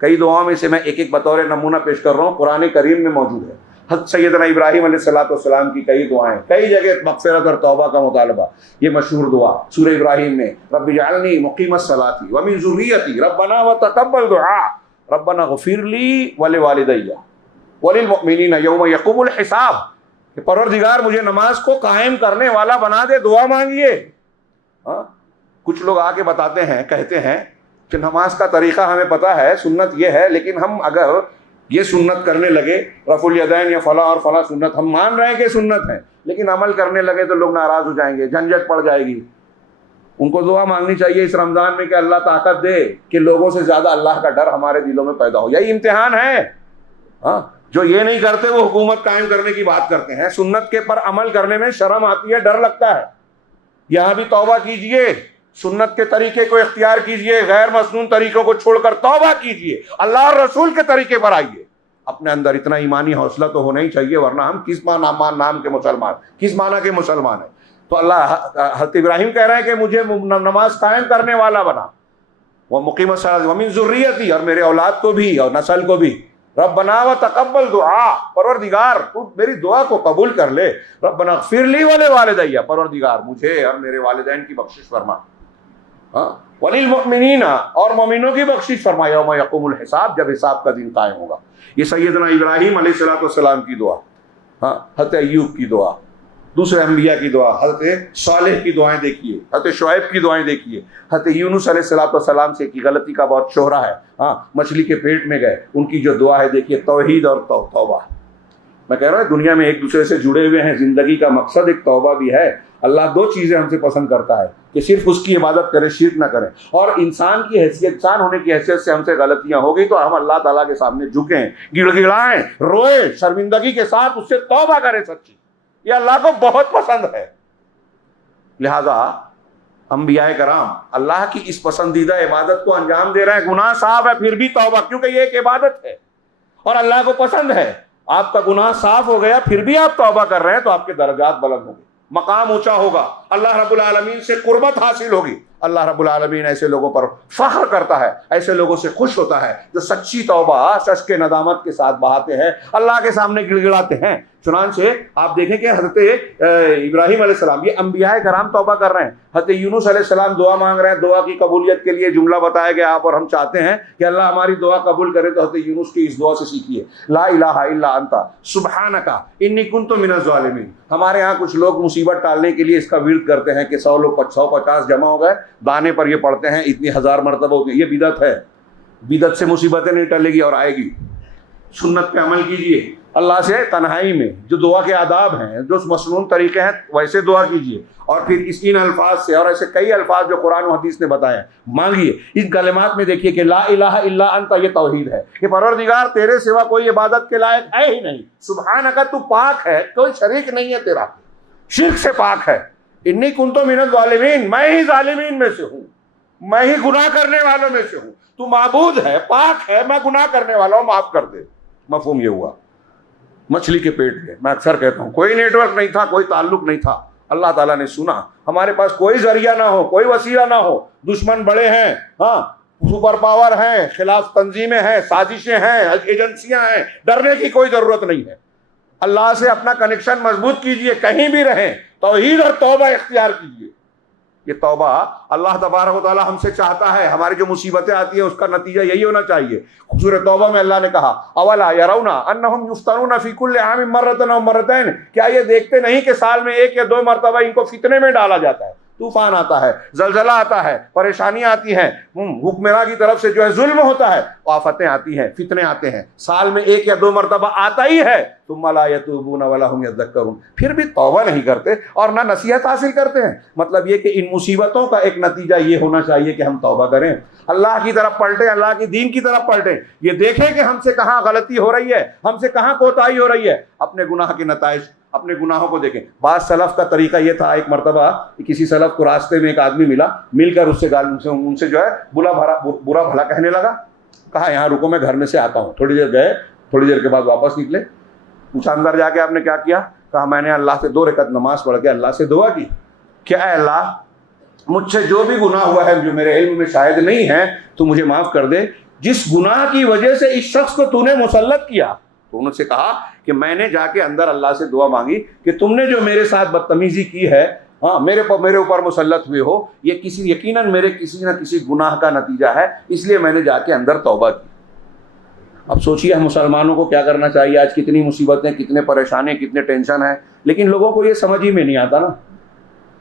کئی دعاؤں میں سے میں ایک ایک بطور نمونہ پیش کر رہا ہوں، قرآن کریم میں موجود ہے۔ حضرت سیدنا ابراہیم علیہ السلام کی کئی دعائیں، کئی جگہ مغفرت اور توبہ کا مطالبہ۔ یہ مشہور دعا سورہ ابراہیم میں، رب اجعلنی مقیم الصلاۃ ومن ذریتی ربنا وتقبل دعاء ربنا اغفر لی ولوالدی وللمؤمنین یوم یقوم الحساب، کہ پروردگار مجھے نماز کو قائم کرنے والا بنا دے، دعا مانگیے۔ ہاں، کچھ لوگ آ کے بتاتے ہیں، کہتے ہیں کہ نماز کا طریقہ ہمیں پتہ ہے، سنت یہ ہے، لیکن ہم اگر یہ سنت کرنے لگے، رفع الیدین یا فلاں اور فلاں سنت، ہم مان رہے ہیں کہ سنت ہے، لیکن عمل کرنے لگے تو لوگ ناراض ہو جائیں گے، جھنجھٹ پڑ جائے گی۔ ان کو دعا مانگنی چاہیے اس رمضان میں کہ اللہ طاقت دے کہ لوگوں سے زیادہ اللہ کا ڈر ہمارے دلوں میں پیدا ہو۔ یہی امتحان ہے۔ ہاں، جو یہ نہیں کرتے وہ حکومت قائم کرنے کی بات کرتے ہیں، سنت کے پر عمل کرنے میں شرم آتی ہے، ڈر لگتا ہے۔ یہاں بھی توبہ کیجئے، سنت کے طریقے کو اختیار کیجئے، غیر مسنون طریقوں کو چھوڑ کر توبہ کیجئے، اللہ اور رسول کے طریقے پر آئیے۔ اپنے اندر اتنا ایمانی حوصلہ تو ہونا ہی چاہیے، ورنہ ہم کس نام کے مسلمان، کس معنی کے مسلمان ہیں؟ تو اللہ حضرت ابراہیم کہہ رہے ہیں کہ مجھے نماز قائم کرنے والا بنا، وہ مقیم الصلاۃ ومن ذریتی، اور میرے اولاد کو بھی اور نسل کو بھی، ربنا وتقبل دعا، پروردگار تو میری دعا کو قبول کر لے، ربنا اغفر لی ولوالدی، پروردگار مجھے اور میرے والدین کی بخشش فرما، ہاں، وللمؤمنین، اور مومنوں کی بخشش فرما یوم یقوم الحساب، جب حساب کا دن قائم ہوگا۔ یہ سیدنا ابراہیم علیہ السلام کی دعا، ہاں، حضرت ایوب کی دعا، دوسرے انبیاء کی دعا، حضرت صالح کی دعائیں دیکھیے، حضرت شعیب کی دعائیں دیکھیے، حضرت یونس علیہ السلام سے کی غلطی کا بہت شہرہ ہے، ہاں، مچھلی کے پیٹ میں گئے، ان کی جو دعا ہے دیکھیے، توحید اور توبہ۔ میں کہہ رہا ہوں دنیا میں ایک دوسرے سے جڑے ہوئے ہیں، زندگی کا مقصد ایک توبہ بھی ہے۔ اللہ دو چیزیں ہم سے پسند کرتا ہے، کہ صرف اس کی عبادت کریں، شرک نہ کریں، اور انسان کی حیثیت، انسان ہونے کی حیثیت سے ہم سے غلطیاں ہو گئی تو ہم اللہ تعالیٰ کے سامنے جھکیں، گڑ گڑائیں، روئیں، شرمندگی کے ساتھ اس سے توبہ کریں سچی۔ یہ اللہ کو بہت پسند ہے۔ لہذا انبیاء کرام اللہ کی اس پسندیدہ عبادت کو انجام دے رہے ہیں، گناہ صاف ہے پھر بھی توبہ، کیونکہ یہ ایک عبادت ہے اور اللہ کو پسند ہے۔ آپ کا گناہ صاف ہو گیا پھر بھی آپ توبہ کر رہے ہیں تو آپ کے درجات بلند ہوں گے، مقام اونچا ہوگا، اللہ رب العالمین سے قربت حاصل ہوگی۔ اللہ رب العالمین ایسے لوگوں پر فخر کرتا ہے، ایسے لوگوں سے خوش ہوتا ہے جو سچی توبہ اشک ندامت کے ساتھ بہاتے ہیں، اللہ کے سامنے گڑ گڑاتے ہیں۔ چنانچہ آپ دیکھیں کہ حضرت ابراہیم علیہ السلام، یہ انبیاء کرام توبہ کر رہے ہیں، حضرت یونس علیہ السلام دعا مانگ رہے ہیں، دعا کی قبولیت کے لیے جملہ بتایا گیا آپ اور ہم چاہتے ہیں کہ اللہ ہماری دعا قبول کرے، تو حضرت یونس کی اس دعا سے سیکھیے، لا الہ الا انت سبحانک انی کنت من الظالمین۔ ہمارے ہاں کچھ لوگ مصیبت ٹالنے کے لیے اس کا ورد کرتے ہیں کہ 100 لوگ 150 جمع ہو گئے، دانے پر یہ پڑھتے ہیں، اتنی 1000 مرتبہ ہوتی ہے، یہ بدعت ہے۔ بدعت سے مصیبتیں نہیں ٹلے گی اور آئے گی۔ سنت پہ عمل کیجئے، اللہ سے تنہائی میں جو دعا کے آداب ہیں، جو مسنون طریقے ہیں ویسے دعا کیجئے، اور پھر اس ان الفاظ سے اور ایسے کئی الفاظ جو قرآن و حدیث نے بتائے ہیں مانگیے۔ ان کلمات میں دیکھیے کہ لا الہ الا انت، یہ توحید ہے کہ پروردگار تیرے سوا کوئی عبادت کے لائق ہے ہی نہیں، سبحانک تو پاک ہے، کوئی شریک نہیں ہے تیرا، شرک سے پاک ہے، انی کنت من الظالمین، میں ہی ظالمین میں سے ہوں، میں ہی گناہ کرنے والوں میں سے ہوں، تو معبود ہے، پاک ہے، میں گناہ کرنے والا ہوں، معاف کر دے۔ مفہوم یہ ہوا۔ مچھلی کے پیٹ میں، میں اکثر کہتا ہوں کوئی نیٹ ورک نہیں تھا، کوئی تعلق نہیں تھا، اللہ تعالیٰ نے سنا، ہمارے پاس کوئی ذریعہ نہ ہو، کوئی وسیلہ نہ ہو، دشمن بڑے ہیں، ہاں، سپر پاور ہیں، خلاف تنظیمیں ہیں، سازشیں ہیں، ایجنسیاں ہیں، ڈرنے کی کوئی ضرورت نہیں ہے۔ اللہ سے اپنا کنیکشن مضبوط کیجئے، کہیں بھی رہیں، توحید اور توبہ اختیار کیجئے۔ یہ توبہ اللہ تبارک و تعالیٰ ہم سے چاہتا ہے، ہماری جو مصیبتیں آتی ہیں اس کا نتیجہ یہی ہونا چاہیے۔ سورہ توبہ میں اللہ نے کہا اولا یرون انہم یفتنون فی کل عام مرۃ او مرتین، کیا یہ دیکھتے نہیں کہ سال میں 1 یا 2 مرتبہ ان کو فتنے میں ڈالا جاتا ہے؟ طوفان آتا ہے، زلزلہ آتا ہے، پریشانیاں آتی ہیں، حکمراں کی طرف سے جو ہے ظلم ہوتا ہے، آفتیں آتی ہیں، فتنے آتے ہیں، سال میں 1 یا 2 مرتبہ آتا ہی ہے، ثم لا یتوبون ولا هم یذکرون، پھر بھی توبہ نہیں کرتے اور نہ نصیحت حاصل کرتے ہیں۔ مطلب یہ کہ ان مصیبتوں کا ایک نتیجہ یہ ہونا چاہیے کہ ہم توبہ کریں، اللہ کی طرف پلٹیں، اللہ کے دین کی طرف پلٹیں، یہ دیکھیں کہ ہم سے کہاں غلطی ہو رہی ہے، ہم سے کہاں کوتاہی ہو رہی ہے، اپنے گناہ کے نتائج، اپنے گناہوں کو دیکھیں۔ بعض سلف کا طریقہ یہ تھا، ایک مرتبہ کسی سلف کو راستے میں ایک آدمی مل کر اس سے ان سے جو ہے برا بھلا کہنے لگا، کہا یہاں رکو میں گھر میں سے آتا ہوں، تھوڑی دیر گئے، تھوڑی دیر کے بعد واپس نکلے، پوچھا اندر جا کے آپ نے کیا کیا؟ کہا میں نے اللہ سے 2 رکعت نماز پڑھ کے اللہ سے دعا کی کہ اے اللہ مجھ سے جو بھی گناہ ہوا ہے جو میرے علم میں شاید نہیں ہے تو مجھے معاف کر دے، جس گناہ کی وجہ سے اس شخص کو تو نے مسلط کیا۔ تو انہوں سے کہا کہ میں نے جا کے اندر اللہ سے دعا مانگی کہ تم نے جو میرے ساتھ بدتمیزی کی ہے، میرے اوپر مسلط ہوئے ہو، یہ یقیناً میرے کسی نہ کسی گناہ کا نتیجہ ہے، اس لیے میں نے جا کے اندر توبہ کی۔ اب سوچیے ہم مسلمانوں کو کیا کرنا چاہیے، آج کتنی مصیبتیں، کتنے پریشانی، کتنے ٹینشن ہیں، لیکن لوگوں کو یہ سمجھ ہی میں نہیں آتا نا،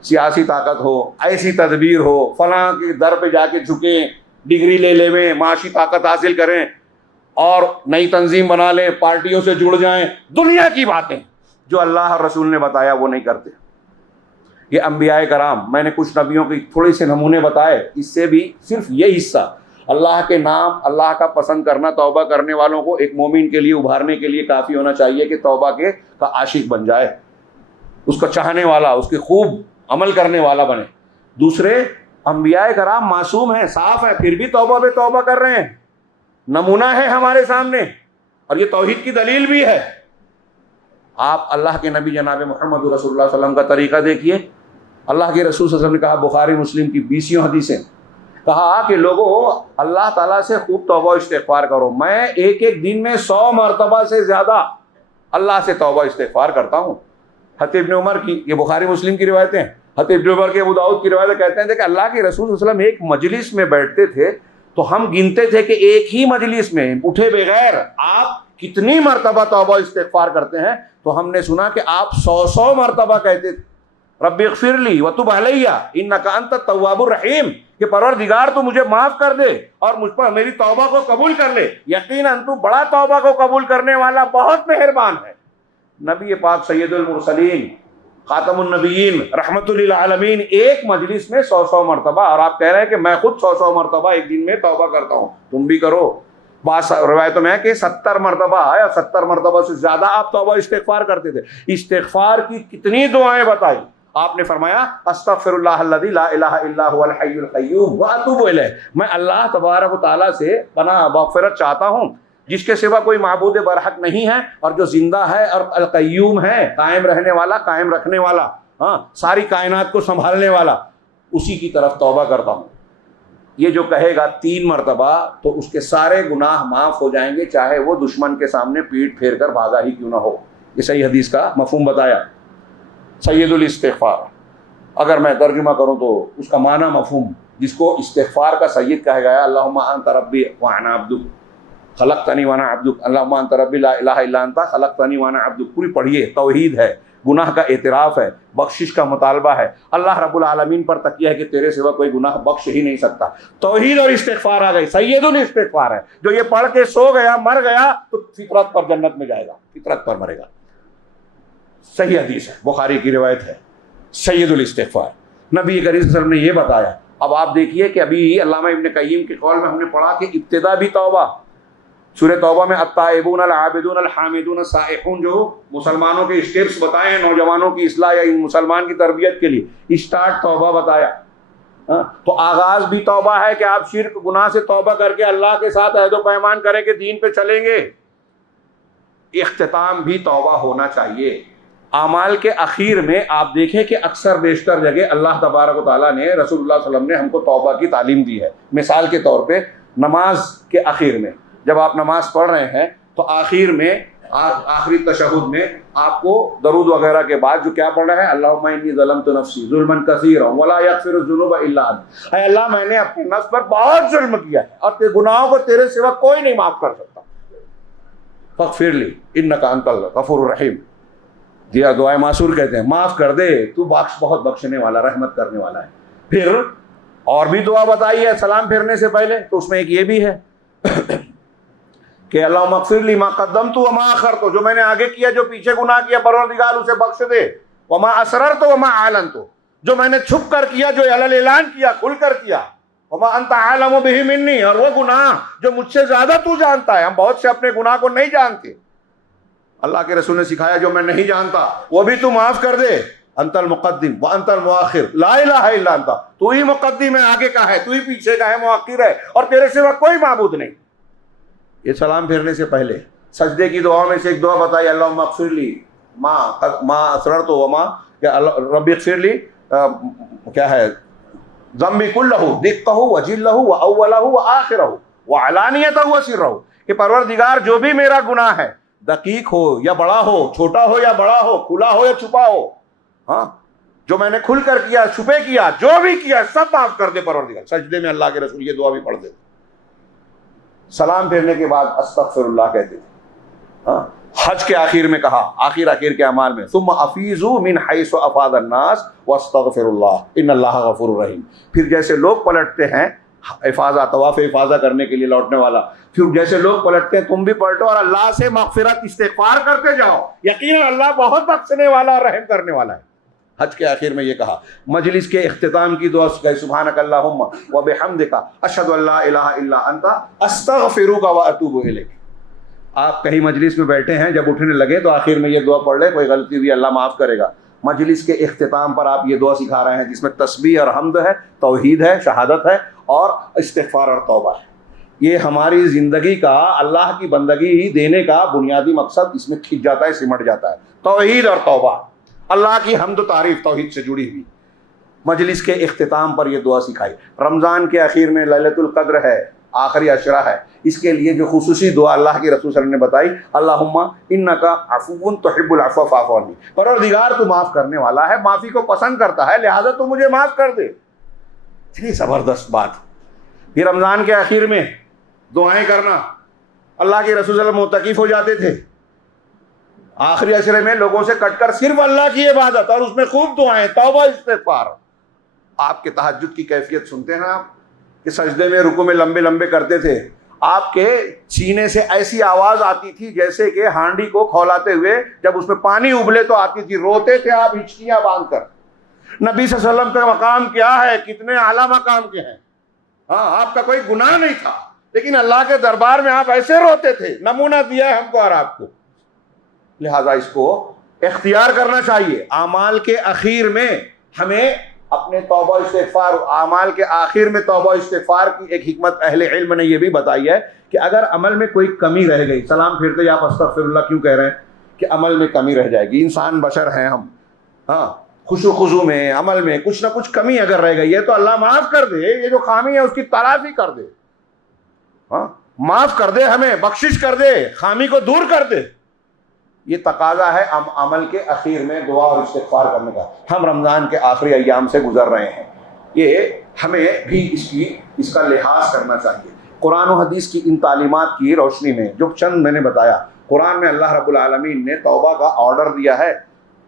سیاسی طاقت ہو، ایسی تدبیر ہو، فلاں کے در پہ جا کے جھکیں، ڈگری لے لیں، معاشی طاقت حاصل کریں اور نئی تنظیم بنا لیں، پارٹیوں سے جڑ جائیں، دنیا کی باتیں جو اللہ اور رسول نے بتایا وہ نہیں کرتے۔ یہ انبیاء کرام، میں نے کچھ نبیوں کے تھوڑے سے نمونے بتائے، اس سے بھی صرف یہ حصہ اللہ کے نام، اللہ کا پسند کرنا، توبہ کرنے والوں کو ایک مومن کے لیے ابھارنے کے لیے کافی ہونا چاہیے کہ توبہ کا عاشق بن جائے، اس کا چاہنے والا، اس کے خوب عمل کرنے والا بنے۔ دوسرے، انبیاء کرام معصوم ہیں، صاف ہیں، پھر بھی توبہ پہ توبہ کر رہے ہیں، نمونہ ہے ہمارے سامنے، اور یہ توحید کی دلیل بھی ہے۔ آپ اللہ کے نبی جناب محمد رسول اللہ صلی اللہ علیہ وسلم کا طریقہ دیکھیے، اللہ کے رسول صلی اللہ علیہ وسلم نے کہا، بخاری مسلم کی 20 حدیثیں، کہا کہ لوگوں اللہ تعالیٰ سے خوب توبہ استغفار کرو، میں ایک دن میں 100 مرتبہ سے زیادہ اللہ سے توبہ استغفار کرتا ہوں۔ حضرت ابن عمر کی، یہ بخاری مسلم کی روایتیں ہیں، حضرت ابن عمر کے ابو داؤد کی روایتیں کہتے ہیں کہ اللہ کے رسول صلی اللہ علیہ وسلم ایک مجلس میں بیٹھتے تھے تو ہم گنتے تھے کہ ایک ہی مجلس میں اٹھے بغیر آپ کتنی مرتبہ توبہ استغفار کرتے ہیں، تو ہم نے سنا کہ آپ 100 مرتبہ کہتے تھے، رب اغفر لی وتب علیہ انک انت التواب الرحیم، کہ پروردگار تو مجھے معاف کر دے اور مجھ پر میری توبہ کو قبول کر لے، یقیناً تو بڑا توبہ کو قبول کرنے والا، بہت مہربان ہے۔ نبی پاک سید المرسلین، خاتم النبیین، رحمت للعالمین، ایک مجلس میں 100 مرتبہ، اور آپ کہہ رہے ہیں کہ میں خود 100 مرتبہ ایک دن میں توبہ کرتا ہوں، تم بھی کرو۔ بعض روایتوں میں ہے کہ 70 مرتبہ یا 70 مرتبہ سے زیادہ آپ توبہ استغفار کرتے تھے۔ استغفار کی کتنی دعائیں بتائی، آپ نے فرمایا استغفر اللہ الذی لا الہ الا هو الحی القیوم واتوب الیہ، میں اللہ تبارک و تعالیٰ سے پناہ مغفرت چاہتا ہوں جس کے سوا کوئی معبود برحق نہیں ہے اور جو زندہ ہے اور القیوم ہے، قائم رہنے والا، قائم رکھنے والا، ساری کائنات کو سنبھالنے والا، اسی کی طرف توبہ کرتا ہوں۔ یہ جو کہے گا 3 مرتبہ تو اس کے سارے گناہ معاف ہو جائیں گے، چاہے وہ دشمن کے سامنے پیٹ پھیر کر بھاگا ہی کیوں نہ ہو۔ یہ صحیح حدیث کا مفہوم بتایا، سید الاستغفار۔ اگر میں ترجمہ کروں تو اس کا معنی مفہوم، جس کو استغفار کا سید کہا گیا، اللہم انت ربی وانا عبدک خلقتنی وانا عبدک، اللہم انت ربی لا الہ الا انت خلقتنی وانا عبدک، پوری پڑھیے۔ توحید ہے، گناہ کا اعتراف ہے، بخشش کا مطالبہ ہے، اللہ رب العالمین پر تکیہ ہے کہ تیرے سوا کوئی گناہ بخش ہی نہیں سکتا۔ توحید اور استغفار آ گئی، سید الاستغفار ہے، جو یہ پڑھ کے سو گیا، مر گیا تو فطرت پر جنت میں جائے گا، فطرت پر مرے گا۔ صحیح حدیث ہے، بخاری کی روایت ہے، سید الاستغفار، نبی کریم صلی اللہ علیہ وسلم نے یہ بتایا۔ اب آپ دیکھیے کہ ابھی علامہ ابن قیم کے قول میں ہم نے پڑھا کہ ابتدا بھی توبہ، سورہ توبہ میں التائبون العابدون الحامدون السائحون، جو مسلمانوں کے اسٹیپس بتائے ہیں نوجوانوں کی اصلاح یا مسلمان کی تربیت کے لیے، اسٹارٹ توبہ بتایا۔ تو آغاز بھی توبہ ہے کہ آپ شرک گناہ سے توبہ کر کے اللہ کے ساتھ عہد و پیمان کریں کہ دین پہ چلیں گے، اختتام بھی توبہ ہونا چاہیے۔ اعمال کے اخیر میں آپ دیکھیں کہ اکثر بیشتر جگہ اللہ تبارک و تعالیٰ نے، رسول اللہ صلی اللہ علیہ وسلم نے ہم کو توبہ کی تعلیم دی ہے۔ مثال کے طور پہ نماز کے اخیر میں جب آپ نماز پڑھ رہے ہیں تو آخر میں، آخری تشہد میں آپ کو درود وغیرہ کے بعد جو کیا پڑھ رہے ہیں، اللہم انی ظلمت نفسی ظلما کثیرا ولا یغفر الذنوب الا انت، اے اللہ میں نے اپنے نفس پر بہت ظلم کیا ہے اور تیرے گناہوں کو تیرے سوا کوئی نہیں معاف کر سکتا، فاغفر لی انک انت الغفور الرحیم۔ دیا دعائے معصور کہتے ہیں، معاف کر دے تو بہت بخشنے والا رحمت کرنے والا ہے۔ پھر اور بھی دعا بتائی ہے سلام پھیرنے سے پہلے، تو اس میں ایک یہ بھی ہے کہ اللہم اغفر لی ما قدمت وما اخرت، جو میں نے آگے کیا جو پیچھے گناہ کیا پروردگار اسے بخش دے، وما اسررت وما اعلنت، جو میں نے چھپ کر کیا جو اعلان کیا کھل کر کیا، وما انت اعلم بہ منی، اور وہ گناہ جو مجھ سے زیادہ تو جانتا ہے۔ ہم بہت سے اپنے گناہ کو نہیں جانتے، اللہ کے رسول نے سکھایا جو میں نہیں جانتا وہ بھی تو معاف کر دے۔ انت المقدم وانت المؤخر لا الہ الا انت، تو ہی مقدم ہے آگے کا ہے، تو ہی پیچھے کا ہے مؤخر ہے، اور تیرے سوا کوئی معبود نہیں۔ یہ سلام پھیرنے سے پہلے سجدے کی دعاؤں میں سے ایک دعا بتائی، اللہم اغفر لی ما اسررت وما، رب اغفر لی کیا ہے، ذنبی کلہ دقہ وجلہ واولہ وآخرہ وعلانیتہ وسرہ، کہ پروردگار جو بھی میرا گناہ ہے، دقیق ہو یا بڑا ہو، چھوٹا ہو یا بڑا ہو، کھلا ہو یا چھپا ہو، ہاں جو میں نے کھل کر کیا چھپے کیا جو بھی کیا سب معاف کر دے پروردگار۔ سجدے میں اللہ کے رسول یہ دعا بھی پڑھ دے۔ سلام پھیرنے کے بعد استغفر اللہ کہتے تھے۔ ہاں حج کے آخر میں کہا، آخر کے اعمال میں، ثم افیضوا من حیث افاض الناس واستغفر اللہ ان اللہ غفور رحیم، پھر جیسے لوگ پلٹتے ہیں افاضہ، طواف افاضہ کرنے کے لیے لوٹنے والا، پھر جیسے لوگ پلٹتے ہیں تم بھی پلٹو اور اللہ سے مغفرت استغفار کرتے جاؤ، یقینا اللہ بہت بخشنے والا اور رحم کرنے والا ہے۔ حج کے آخر میں یہ کہا۔ مجلس کے اختتام کی دعا کہ سبحانک اللہم وبحمدک اشہد ان لا الہ الا انت استغفرک واتوب الیک۔ آپ کہیں مجلس میں بیٹھے ہیں، جب اٹھنے لگے تو آخر میں یہ دعا پڑھ لیں، کوئی غلطی ہوئی اللہ معاف کرے گا۔ مجلس کے اختتام پر آپ یہ دعا سکھا رہے ہیں جس میں تسبیح اور حمد ہے، توحید ہے، شہادت ہے، اور استغفار اور توبہ ہے۔ یہ ہماری زندگی کا اللہ کی بندگی دینے کا بنیادی مقصد اس میں کھنچ جاتا ہے، سمٹ جاتا ہے، توحید اور توبہ، اللہ کی حمد و تعریف توحید سے جڑی ہوئی۔ مجلس کے اختتام پر یہ دعا سکھائی۔ رمضان کے اخیر میں لیلۃ القدر ہے، آخری عشرہ ہے، اس کے لیے جو خصوصی دعا اللہ کے رسول صلی اللہ علیہ وسلم نے بتائی، اللہم انک عفو تحب العفو فاعف عنی، پروردگار تو معاف کرنے والا ہے، معافی کو پسند کرتا ہے، لہذا تو مجھے معاف کر دے۔ اتنی زبردست بات۔ یہ رمضان کے اخیر میں دعائیں کرنا، اللہ کے رسول صلی اللہ علیہ وسلم معتکف ہو جاتے تھے، آخری عشرے میں لوگوں سے کٹ کر صرف اللہ کی عبادت، اور اس میں خوب دعائیں، توبہ، استغفار۔ آپ کے تہجد کی کیفیت سنتے ہیں آپ کہ سجدے میں رکوع میں لمبے لمبے کرتے تھے، آپ کے سینے سے ایسی آواز آتی تھی جیسے کہ ہانڈی کو کھولاتے ہوئے جب اس میں پانی ابلے تو آتی تھی، روتے تھے آپ ہچکیاں باندھ کر۔ نبی صلی اللہ علیہ وسلم کا مقام کیا ہے، کتنے اعلیٰ مقام کے ہیں۔ ہاں آپ کا کوئی گناہ نہیں تھا، لیکن اللہ کے دربار میں آپ ایسے روتے تھے، نمونہ دیا ہے ہم کو اور آپ کو۔ لہذا اس کو اختیار کرنا چاہیے۔ اعمال کے اخیر میں ہمیں اپنے توبہ استغفار، اعمال کے آخر میں توبہ استغفار کی ایک حکمت اہل علم نے یہ بھی بتائی ہے کہ اگر عمل میں کوئی کمی رہ گئی، سلام پھرتے آپ استغفر اللہ کیوں کہہ رہے ہیں کہ عمل میں کمی رہ جائے گی، انسان بشر ہیں ہم، ہاں خوشو خضو میں عمل میں کچھ نہ کچھ کمی اگر رہ گئی ہے تو اللہ معاف کر دے، یہ جو خامی ہے اس کی تلافی کر دے، ہاں معاف کر دے، ہمیں بخشش کر دے، خامی کو دور کر دے۔ یہ تقاضا ہے عمل کے اخیر میں دعا اور استغفار کرنے کا۔ ہم رمضان کے آخری ایام سے گزر رہے ہیں، یہ ہمیں بھی اس کا لحاظ کرنا چاہیے۔ قرآن و حدیث کی ان تعلیمات کی روشنی میں جو چند میں نے بتایا، قرآن میں اللہ رب العالمین نے توبہ کا آرڈر دیا ہے،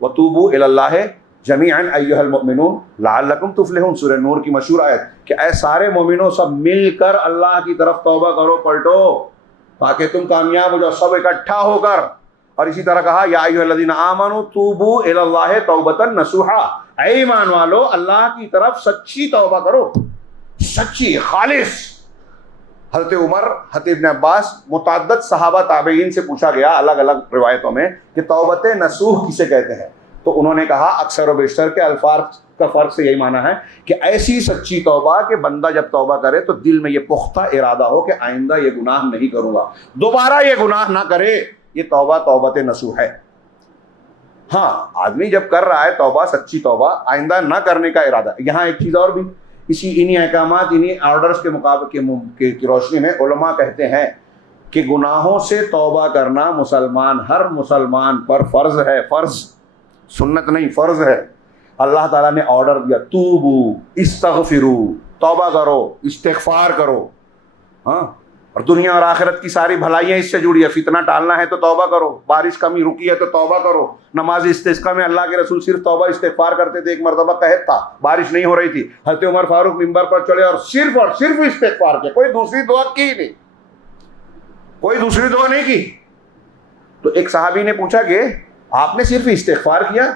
وَتُوبُوا إِلَى اللَّهِ جَمِيعًا أَيُّهَا الْمُؤْمِنُونَ لَعَلَّكُمْ تُفْلِحُونَ، سورہ نور کی مشہور آیت کہ اے سارے مومنوں سب مل کر اللہ کی طرف توبہ کرو، پلٹو تاکہ تم کامیاب ہو جاؤ، سب اکٹھا ہو کر۔ اور اسی طرح کہا یا ایھا الذین آمنوا توبوا الی اللہ توبۃ نصوحا، اے ایمان والو اللہ کی طرف سچی توبہ کرو، سچی خالص۔ حضرت عمر، حضرت ابن عباس، متعدد صحابہ تابعین سے پوچھا گیا الگ الگ روایتوں میں کہ توبۃ نصوح کسے کہتے ہیں، تو انہوں نے کہا اکثر و بیشتر کے الفاظ کا فرق سے یہی معنی ہے کہ ایسی سچی توبہ کہ بندہ جب توبہ کرے تو دل میں یہ پختہ ارادہ ہو کہ آئندہ یہ گناہ نہیں کروں گا، دوبارہ یہ گناہ نہ کرے، یہ توبہ توبۃ نصوح ہے۔ ہاں آدمی جب کر رہا ہے توبہ، سچی توبہ، آئندہ نہ کرنے کا ارادہ۔ یہاں ایک چیز اور بھی، انہی احکامات، انہی آرڈرز کے مقابلے کی روشنی میں علماء کہتے ہیں کہ گناہوں سے توبہ کرنا ہر مسلمان پر فرض ہے، فرض، سنت نہیں، فرض ہے۔ اللہ تعالیٰ نے آرڈر دیا توبو استغفرو، توبہ کرو، استغفار کرو، ہاں اور دنیا اور آخرت کی ساری بھلائیاں اس سے جڑی ہے. فتنہ ٹالنا ہے تو توبہ کرو, بارش کمی رکی ہے تو توبہ کرو. نماز استسقاء میں اللہ کے رسول صرف توبہ استغفار کرتے تھے. ایک مرتبہ قحط تھا, بارش نہیں ہو رہی تھی, حضرت عمر فاروق منبر پر چڑھے اور صرف استغفار کیا, کوئی دوسری دعا کی نہیں, کوئی دوسری دعا نہیں کی. تو ایک صحابی نے پوچھا کہ آپ نے صرف استغفار کیا؟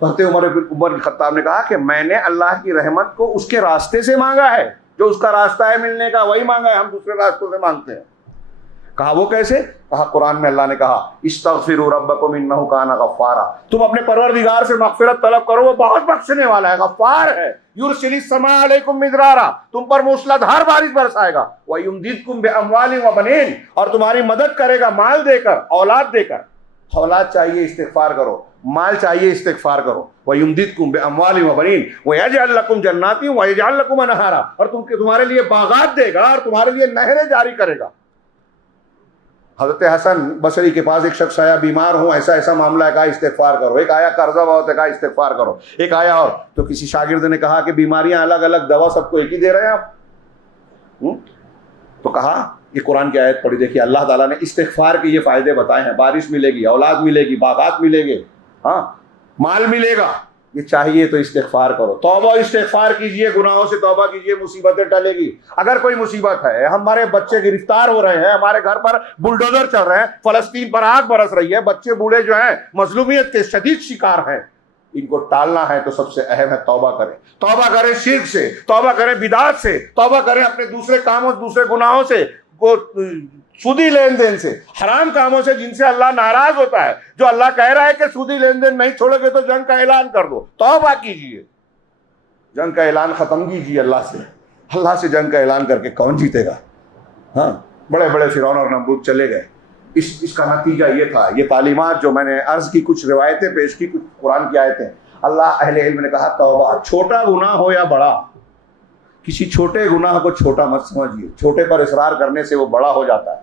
تو حضرت عمر خطاب نے کہا کہ میں نے اللہ کی رحمت کو اس کے راستے سے مانگا ہے, جو اس کا راستہ ہے ملنے کا وہی مانگا ہے, ہم دوسرے راستوں سے مانگتے ہیں. کہا وہ کیسے؟ کہا قرآن میں اللہ نے کہا استغفروا ربکم انہ کان غفارا, تم اپنے پروردگار سے مغفرت طلب کرو, وہ بہت بخشنے والا ہے, غفار ہے. یرسل السماء علیکم مدرارا, تم پر موسلادھار بارش برسائے گا. ویمددکم باموال وبنین, اور تمہاری مدد کرے گا مال دے کر, اولاد دے کر. اولاد چاہیے استغفار کرو, مال چاہیے استغفار کرو. وَيُمْدِدْكُمْ بِأَمْوَالٍ وَبَنِينَ وَيَجْعَلْ لَكُمْ جَنَّاتٍ وَيَجْعَلْ لَكُمْ أَنْهَارًا, اور تمہارے لیے باغات دے گا اور تمہارے لیے نہریں جاری کرے گا. حضرت حسن بصری کے پاس ایک شخص آیا, بیمار ہوں, ایسا ایسا معاملہ ہے, کہا استغفار کرو. ایک آیا قرضہ بہت ہے, کہا استغفار کرو. ایک آیا اور تو کسی شاگرد نے کہا کہ بیماریاں الگ الگ, دوا سب کو ایک ہی دے رہے ہیں آپ. تو کہا یہ قرآن کی آیت پڑھی, دیکھیے اللہ تعالیٰ نے استغفار کے یہ فائدے بتائے ہیں, بارش ملے گی, اولاد ملے گی, باغات ملے گے, ہاں مال ملے گا. یہ چاہیے تو استغفار کرو, توبہ استغفار کیجئے, گناہوں سے توبہ کیجئے, مصیبتیں ٹلے گی. اگر کوئی مصیبت ہے, ہمارے بچے گرفتار ہو رہے ہیں, ہمارے گھر پر بلڈوزر چل رہے ہیں, فلسطین پر آگ برس رہی ہے, بچے بوڑھے جو ہیں مظلومیت کے شدید شکار ہیں, ان کو ٹالنا ہے تو سب سے اہم ہے توبہ کریں. توبہ کریں شرک سے, توبہ کریں بدعات سے, توبہ کریں اپنے دوسرے کاموں, دوسرے گناہوں سے, سودی لین دین سے, حرام کاموں سے جن سے اللہ ناراض ہوتا ہے. جو اللہ کہہ رہا ہے کہ سودی لین دین نہیں چھوڑو گے تو جنگ کا اعلان کر دو, توبہ کیجئے, جنگ کا اعلان ختم کیجئے اللہ سے. اللہ سے جنگ کا اعلان کر کے کون جیتے گا؟ ہاں بڑے بڑے فرعون اور نمرود چلے گئے. اس کا نتیجہ یہ تھا. یہ تعلیمات جو میں نے عرض کی, کچھ روایتیں پیش کی, کچھ قرآن کی آیتیں. اللہ اہل علم نے کہا توبہ, چھوٹا گناہ ہو یا بڑا, کسی چھوٹے گناہ کو چھوٹا مت سمجھیے, چھوٹے پر اصرار کرنے سے وہ بڑا ہو جاتا ہے.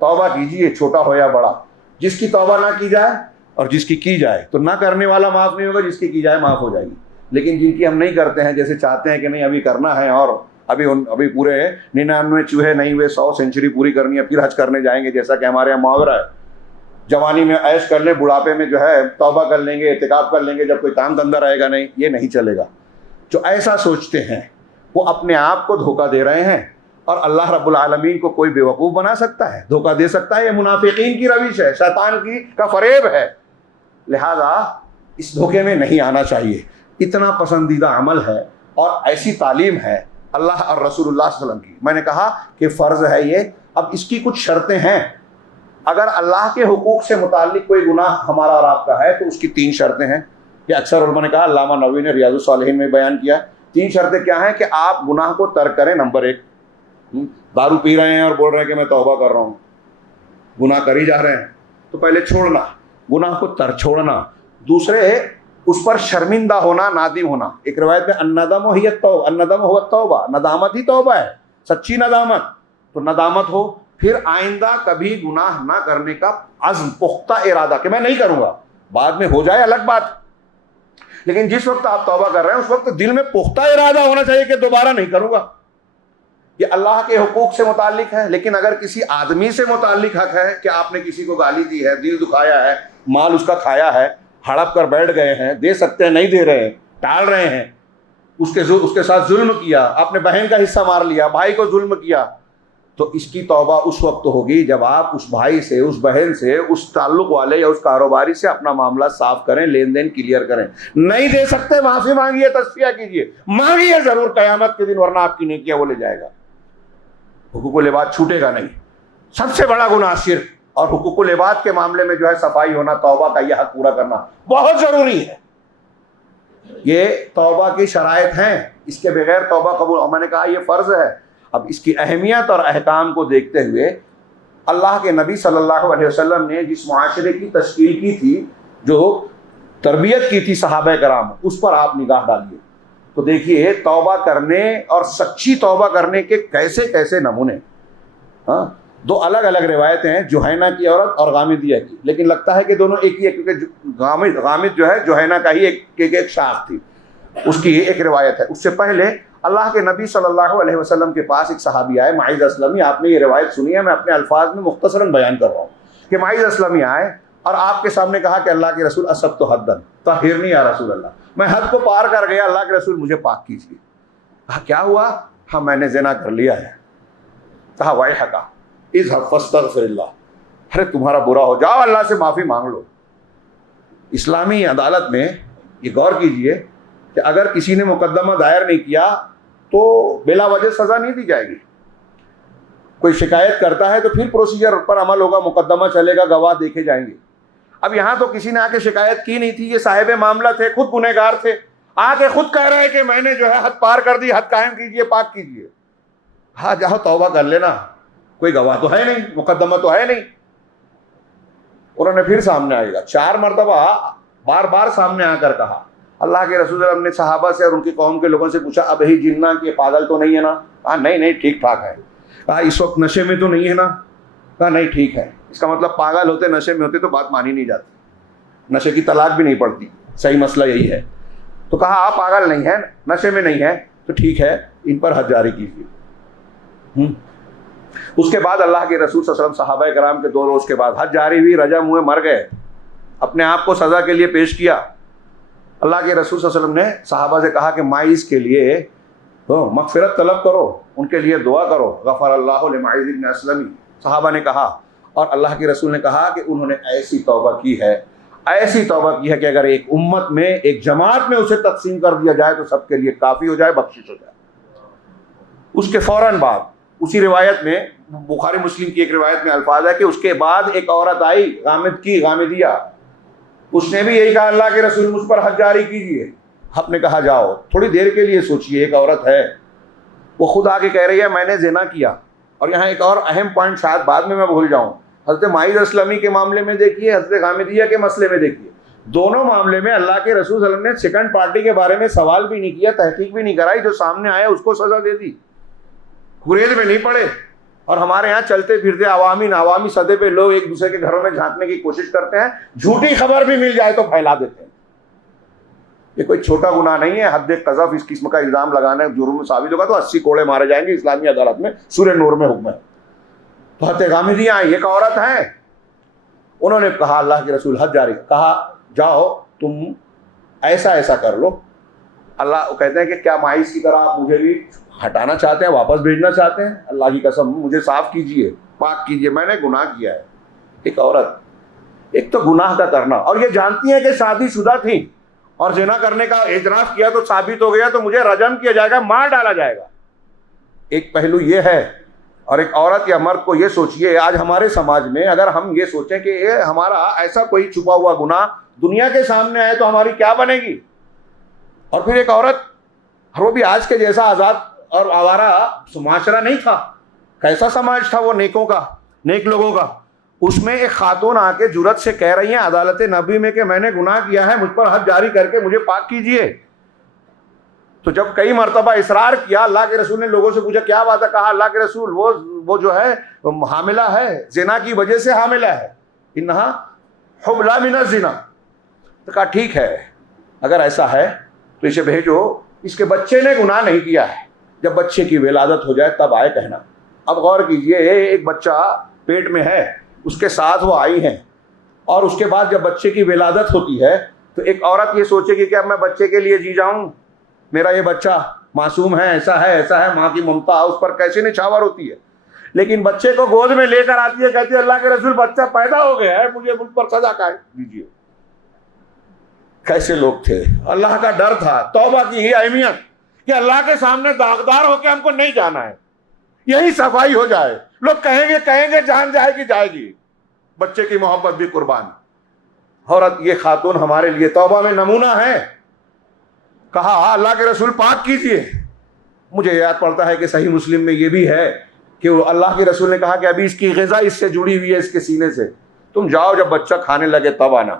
توبہ کیجیے, چھوٹا ہو یا بڑا. جس کی توبہ نہ کی جائے اور جس کی جائے تو نہ کرنے والا معاف نہیں ہوگا, جس کی جائے معاف ہو جائے گی. لیکن جن کی ہم نہیں کرتے ہیں, جیسے چاہتے ہیں کہ نہیں ابھی کرنا ہے اور ابھی پورے 99 چوہے نہیں ہوئے, 100 سینچری پوری کرنی ہے, پھر حج کرنے جائیں گے, جیسا کہ ہمارے یہاں محاورہ ہے. جوانی میں عیش کر لیں, بڑھاپے میں جو ہے توبہ کر لیں گے, اعتکاف کر لیں گے, جب کوئی کام دھندہ رہے گا نہیں, یہ نہیں چلے گا. جو ایسا سوچتے ہیں وہ اپنے آپ کو دھوکہ دے رہے ہیں, اور اللہ رب العالمین کو کوئی بیوقوف بنا سکتا ہے, دھوکہ دے سکتا ہے. یہ منافقین کی روش ہے, شیطان کا فریب ہے. لہذا اس دھوکے میں نہیں آنا چاہیے. اتنا پسندیدہ عمل ہے اور ایسی تعلیم ہے اللہ اور رسول اللہ صلی اللہ علیہ وسلم کی. میں نے کہا کہ فرض ہے یہ. اب اس کی کچھ شرطیں ہیں. اگر اللہ کے حقوق سے متعلق کوئی گناہ ہمارا اور آپ کا ہے تو اس کی 3 شرطیں ہیں. یہ اکثر علماء نے کہا, علامہ نووی نے ریاض الصالحین میں بیان کیا. 3 شرطیں کیا ہیں؟ کہ آپ گناہ کو ترک کریں. نمبر 1, دارو پی رہے ہیں اور بول رہے ہیں کہ میں توبہ کر رہا ہوں, گناہ کر ہی جا رہے ہیں, تو پہلے چھوڑنا, گناہ کو چھوڑنا. دوسرے, اس پر شرمندہ ہونا, نادم ہونا. ایک روایت میں الندم ہی التوبہ, الندم هو التوبہ, ندامت ہی توبہ ہے, سچی ندامت. تو ندامت ہو, پھر آئندہ کبھی گناہ نہ کرنے کا عزم, پختہ ارادہ کہ میں نہیں کروں گا. بعد میں ہو جائے الگ بات, لیکن جس وقت آپ توبہ کر رہے ہیں اس وقت دل میں پختہ ارادہ ہونا چاہیے کہ دوبارہ نہیں کروں گا. یہ اللہ کے حقوق سے متعلق ہے. لیکن اگر کسی آدمی سے متعلق حق ہے کہ آپ نے کسی کو گالی دی ہے, دل دکھایا ہے, مال اس کا کھایا ہے, ہڑپ کر بیٹھ گئے ہیں, دے سکتے ہیں نہیں دے رہے, ٹال رہے ہیں, اس کے ساتھ ظلم کیا, اپنے بہن کا حصہ مار لیا, بھائی کو ظلم کیا, تو اس کی توبہ اس وقت ہوگی جب آپ اس بھائی سے, اس بہن سے, اس تعلق والے یا اس کاروباری سے اپنا معاملہ صاف کریں, لین دین کلیئر کریں. نہیں دے سکتے, معافی مانگیے, تصفیہ کیجیے, مانگیے ضرور قیامت کے دن, ورنہ آپ کی نیکیاں وہ لے جائے گا. حقوق العباد چھوٹے گا نہیں. سب سے بڑا گناہ شرک, اور حقوق العباد کے معاملے میں جو ہے صفائی ہونا, توبہ کا یہ حق پورا کرنا بہت ضروری ہے. یہ توبہ کی شرائط ہیں, اس کے بغیر توبہ قبول. اور میں نے کہا یہ فرض ہے. اب اس کی اہمیت اور احکام کو دیکھتے ہوئے اللہ کے نبی صلی اللہ علیہ وسلم نے جس معاشرے کی تشکیل کی تھی, جو تربیت کی تھی صحابہ کرام, اس پر آپ نگاہ ڈالیے تو دیکھیے توبہ کرنے اور سچی توبہ کرنے کے کیسے کیسے نمونے. ہاں, 2 الگ الگ روایتیں ہیں, جوہینہ کی عورت اور غامدیہ کی, لیکن لگتا ہے کہ دونوں ایک ہی ہے, کیونکہ غامد جو ہے جوہینہ کا ہی ایک شاخ تھی, اس کی ایک روایت ہے. اس سے پہلے اللہ کے نبی صلی اللہ علیہ وسلم کے پاس ایک صحابی آئے، معیذ اسلمی، آپ نے یہ روایت سنی ہے، میں اپنے الفاظ میں مختصراً بیان کر رہا ہوں کہ معیذ اسلمی آئے اور آپ کے سامنے کہا کہ اللہ کے رسول اسبت حدن طہرنی یا رسول اللہ، میں حد کو پار کر گیا، اللہ کے رسول مجھے پاک کیجیے۔ کہا کیا ہوا؟ ہاں میں نے زنا کر لیا ہے۔ کہا ویحک اذهب فاستغفر اللہ، ارے تمہارا برا ہو، جاؤ اللہ سے معافی مانگ لو۔ اسلامی عدالت میں یہ غور کیجئے کہ اگر کسی نے مقدمہ دائر نہیں کیا تو بلا وجہ سزا نہیں دی جائے گی۔ کوئی شکایت کرتا ہے تو پھر پروسیجر پر عمل ہوگا، مقدمہ چلے گا، گواہ دیکھے جائیں گے۔ اب یہاں تو کسی نے آ کے شکایت کی نہیں تھی، یہ صاحب معاملہ تھے، خود گنہگار تھے، آ کے خود کہہ رہے ہیں کہ میں نے جو ہے حد پار کر دی، حد قائم کیجئے، پاک کیجئے۔ ہاں جاؤ توبہ کر لینا، کوئی گواہ تو ہے نہیں، مقدمہ تو ہے نہیں۔ انہوں نے پھر سامنے آئے گا، 4 مرتبہ بار بار سامنے آ کر کہا۔ اللہ کے رسول اللہ نے صحابہ سے اور ان کی قوم کے لوگوں سے پوچھا اب ہی جنہ کہ پاگل تو نہیں ہے نا؟ کہا نہیں ٹھیک ٹھاک ہے۔ کہا اس وقت نشے میں تو نہیں ہے نا؟ کہا نہیں ٹھیک ہے۔ اس کا مطلب پاگل ہوتے، نشے میں ہوتے تو بات مانی نہیں جاتی، نشے کی طلاق بھی نہیں پڑتی، صحیح مسئلہ یہی ہے۔ تو کہا آپ پاگل نہیں ہیں، نشے میں نہیں ہے تو ٹھیک ہے، ان پر حد جاری کیجیے۔ اس کے بعد اللہ کے رسول صلی اللہ علیہ وسلم صحابہ کرام کے 2 روز کے بعد حد جاری ہوئی، رجم ہوئے، مر گئے، اپنے آپ کو سزا کے لیے پیش کیا۔ اللہ کے رسول صلی اللہ علیہ وسلم نے صحابہ سے کہا کہ معیذ کے لیے مغفرت طلب کرو، ان کے لیے دعا کرو، غفر اللہ لمعیذ بن اسلم۔ صحابہ نے کہا اور اللہ کے رسول نے کہا کہ انہوں نے ایسی توبہ کی ہے، ایسی توبہ کی ہے کہ اگر ایک امت میں، ایک جماعت میں اسے تقسیم کر دیا جائے تو سب کے لیے کافی ہو جائے، بخشش ہو جائے۔ اس کے فوراً بعد اسی روایت میں، بخاری مسلم کی ایک روایت میں الفاظ ہے کہ اس کے بعد ایک عورت آئی، غامدیہ، اس نے بھی یہی کہا اللہ کے رسول مجھ پر حد جاری کیجیے۔ آپ نے کہا جاؤ، تھوڑی دیر کے لیے سوچئے، ایک عورت ہے، وہ خود آ کے کہہ رہی ہے میں نے زنا کیا۔ اور یہاں ایک اور اہم پوائنٹ شاید بعد میں بھول جاؤں، حضرت معیذ اسلمی کے معاملے میں دیکھیے، حضرت غامدیہ کے مسئلے میں دیکھیے، دونوں معاملے میں اللہ کے رسول صلی اللہ علیہ وسلم نے سیکنڈ پارٹی کے بارے میں سوال بھی نہیں کیا، تحقیق بھی نہیں کرائی، جو سامنے آیا اس کو سزا دے دی، گریز میں نہیں پڑے۔ اور ہمارے ہاں چلتے پھرتے عوامی سطح پہ لوگ ایک دوسرے کے گھروں میں جھانکنے کی کوشش کرتے ہیں، جھوٹی خبر بھی مل جائے تو پھیلا دیتے ہیں۔ یہ کوئی چھوٹا گناہ نہیں ہے، حد قذف اس قسم کا الزام لگانا جرم ثابت ہوگا تو 80 کوڑے مارے جائیں گے، اسلامی عدالت میں سورہ نور میں حکم ہے۔ تو حضرت غامدیہ آئی، ایک عورت ہے، انہوں نے کہا اللہ کے رسول حد جاری، کہا جاؤ تم ایسا کر لو۔ اللہ کہتے ہیں کہ کیا معیذ کی طرح آپ مجھے بھی ہٹانا چاہتے ہیں، واپس بھیجنا چاہتے ہیں؟ اللہ کی قسم مجھے صاف کیجئے، پاک کیجئے، میں نے گناہ کیا ہے۔ ایک عورت، ایک تو گناہ کا کرنا، اور یہ جانتی ہے کہ شادی شدہ تھی اور زنا کرنے کا اعتراف کیا تو ثابت ہو گیا تو مجھے رجم کیا جائے گا، مار ڈالا جائے گا۔ ایک پہلو یہ ہے۔ اور ایک عورت یا مرد کو یہ سوچئے، آج ہمارے سماج میں اگر ہم یہ سوچیں کہ یہ ہمارا ایسا کوئی چھپا ہوا گناہ دنیا کے سامنے آئے تو ہماری کیا بنے گی؟ اور پھر ایک عورت، وہ بھی آج کے جیسا آزاد اور آوارہ معاشرہ نہیں تھا، کیسا سماج تھا وہ نیکوں کا، نیک لوگوں کا۔ اس میں ایک خاتون آ کے جرت سے کہہ رہی ہیں عدالت نبی میں کہ میں نے گناہ کیا ہے، مجھ پر حد جاری کر کے مجھے پاک کیجئے۔ تو جب کئی مرتبہ اصرار کیا، اللہ کے رسول نے لوگوں سے پوچھا کیا بات ہے؟ کہا اللہ کے رسول وہ جو ہے حاملہ ہے، زنا کی وجہ سے حاملہ ہے، انہا حبلہ من الزنا۔ تو کہا ٹھیک ہے، اگر ایسا ہے تو اسے بھیجو، اس کے بچے نے گناہ نہیں کیا ہے، جب بچے کی ولادت ہو جائے تب آئے کہنا۔ اب غور کیجئے، ایک بچہ پیٹ میں ہے، اس کے ساتھ وہ آئی ہیں، اور اس کے بعد جب بچے کی ولادت ہوتی ہے تو ایک عورت یہ سوچے گی کہ اب میں بچے کے لیے جی جاؤں، میرا یہ بچہ معصوم ہے، ایسا ہے، ماں کی ممتا اس پر کیسے نچھاور ہوتی ہے۔ لیکن بچے کو گود میں لے کر آتی ہے، کہتی ہے اللہ کے رسول بچہ پیدا ہو گیا ہے، مجھے مجھ پر سزا کا دیجیے۔ کیسے لوگ تھے، اللہ کا ڈر تھا، توبہ کی ہی اہمیت کہ اللہ کے سامنے داغدار ہو کے ہم کو نہیں جانا ہے، یہی صفائی ہو جائے۔ لوگ کہیں گے جان جائے گی، بچے کی محبت بھی قربان۔ عورت یہ خاتون ہمارے لیے توبہ میں نمونہ ہے۔ کہا اللہ کے رسول پاک کیجئے۔ مجھے یاد پڑتا ہے کہ صحیح مسلم میں یہ بھی ہے کہ اللہ کے رسول نے کہا کہ ابھی اس کی غذا اس سے جڑی ہوئی ہے، اس کے سینے سے، تم جاؤ جب بچہ کھانے لگے تب آنا۔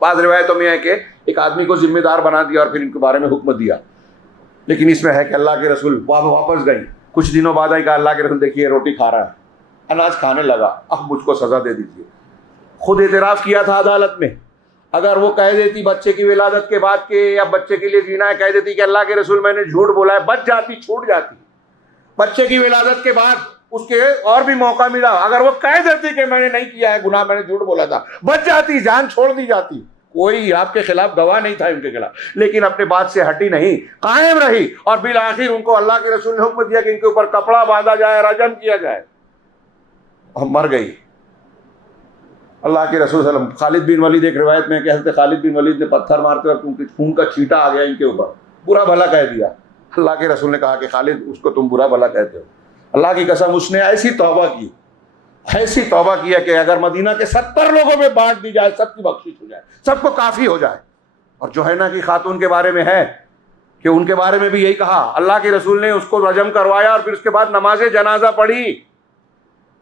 بعض روایتوں میں ہے کہ ایک آدمی کو ذمہ دار بنا دیا اور پھر ان کے بارے میں حکم دیا، لیکن اس میں ہے کہ اللہ کے رسول واپس گئی، کچھ دنوں بعد آئی، کہا اللہ کے رسول دیکھیے روٹی کھا رہا ہے، اناج کھانے لگا، اب مجھ کو سزا دے دیجیے۔ خود اعتراف کیا تھا عدالت میں، اگر وہ کہہ دیتی بچے کی ولادت کے بعد کہ یا بچے کے لیے جینا ہے، کہہ دیتی کہ اللہ کے رسول میں نے جھوٹ بولا ہے، بچ جاتی، چھوٹ جاتی. بچے کی ولادت کے بعد اس کے اور بھی موقع ملا، اگر وہ کہہ دیتی کہ میں نے نہیں کیا ہے گناہ، میں نے جھوٹ بولا تھا، بچ جاتی، جان چھوڑ دی جاتی. کوئی آپ کے خلاف گواہ نہیں تھا ان کے خلاف، لیکن اپنے بات سے ہٹی نہیں، قائم رہی، اور بالآخر ان کو اللہ کے رسول نے حکم دیا کہ ان کے اوپر کپڑا باندھا جائے، رجم کیا جائے. مر گئی. اللہ کے رسول صلی اللہ علیہ وسلم، خالد بن ولید، ایک روایت میں کہ حضرت خالد بن ولید نے پتھر مارتے وقت ان کے خون کا چھینٹا آ گیا ان کے اوپر، برا بھلا کہہ دیا. اللہ کے رسول نے کہا کہ خالد اس کو تم برا بھلا کہتے ہو. اللہ کی قسم اس نے ایسی توبہ کی، ایسی توبہ کیا کہ اگر مدینہ کے 70 لوگوں میں بانٹ دی جائے، سب کی بخشش ہو جائے، سب کو کافی ہو جائے. اور جوہینہ کی خاتون کے بارے میں ہے کہ ان کے بارے میں بھی یہی کہا، اللہ کے رسول نے اس کو رجم کروایا اور پھر اس کے بعد نماز جنازہ پڑھی.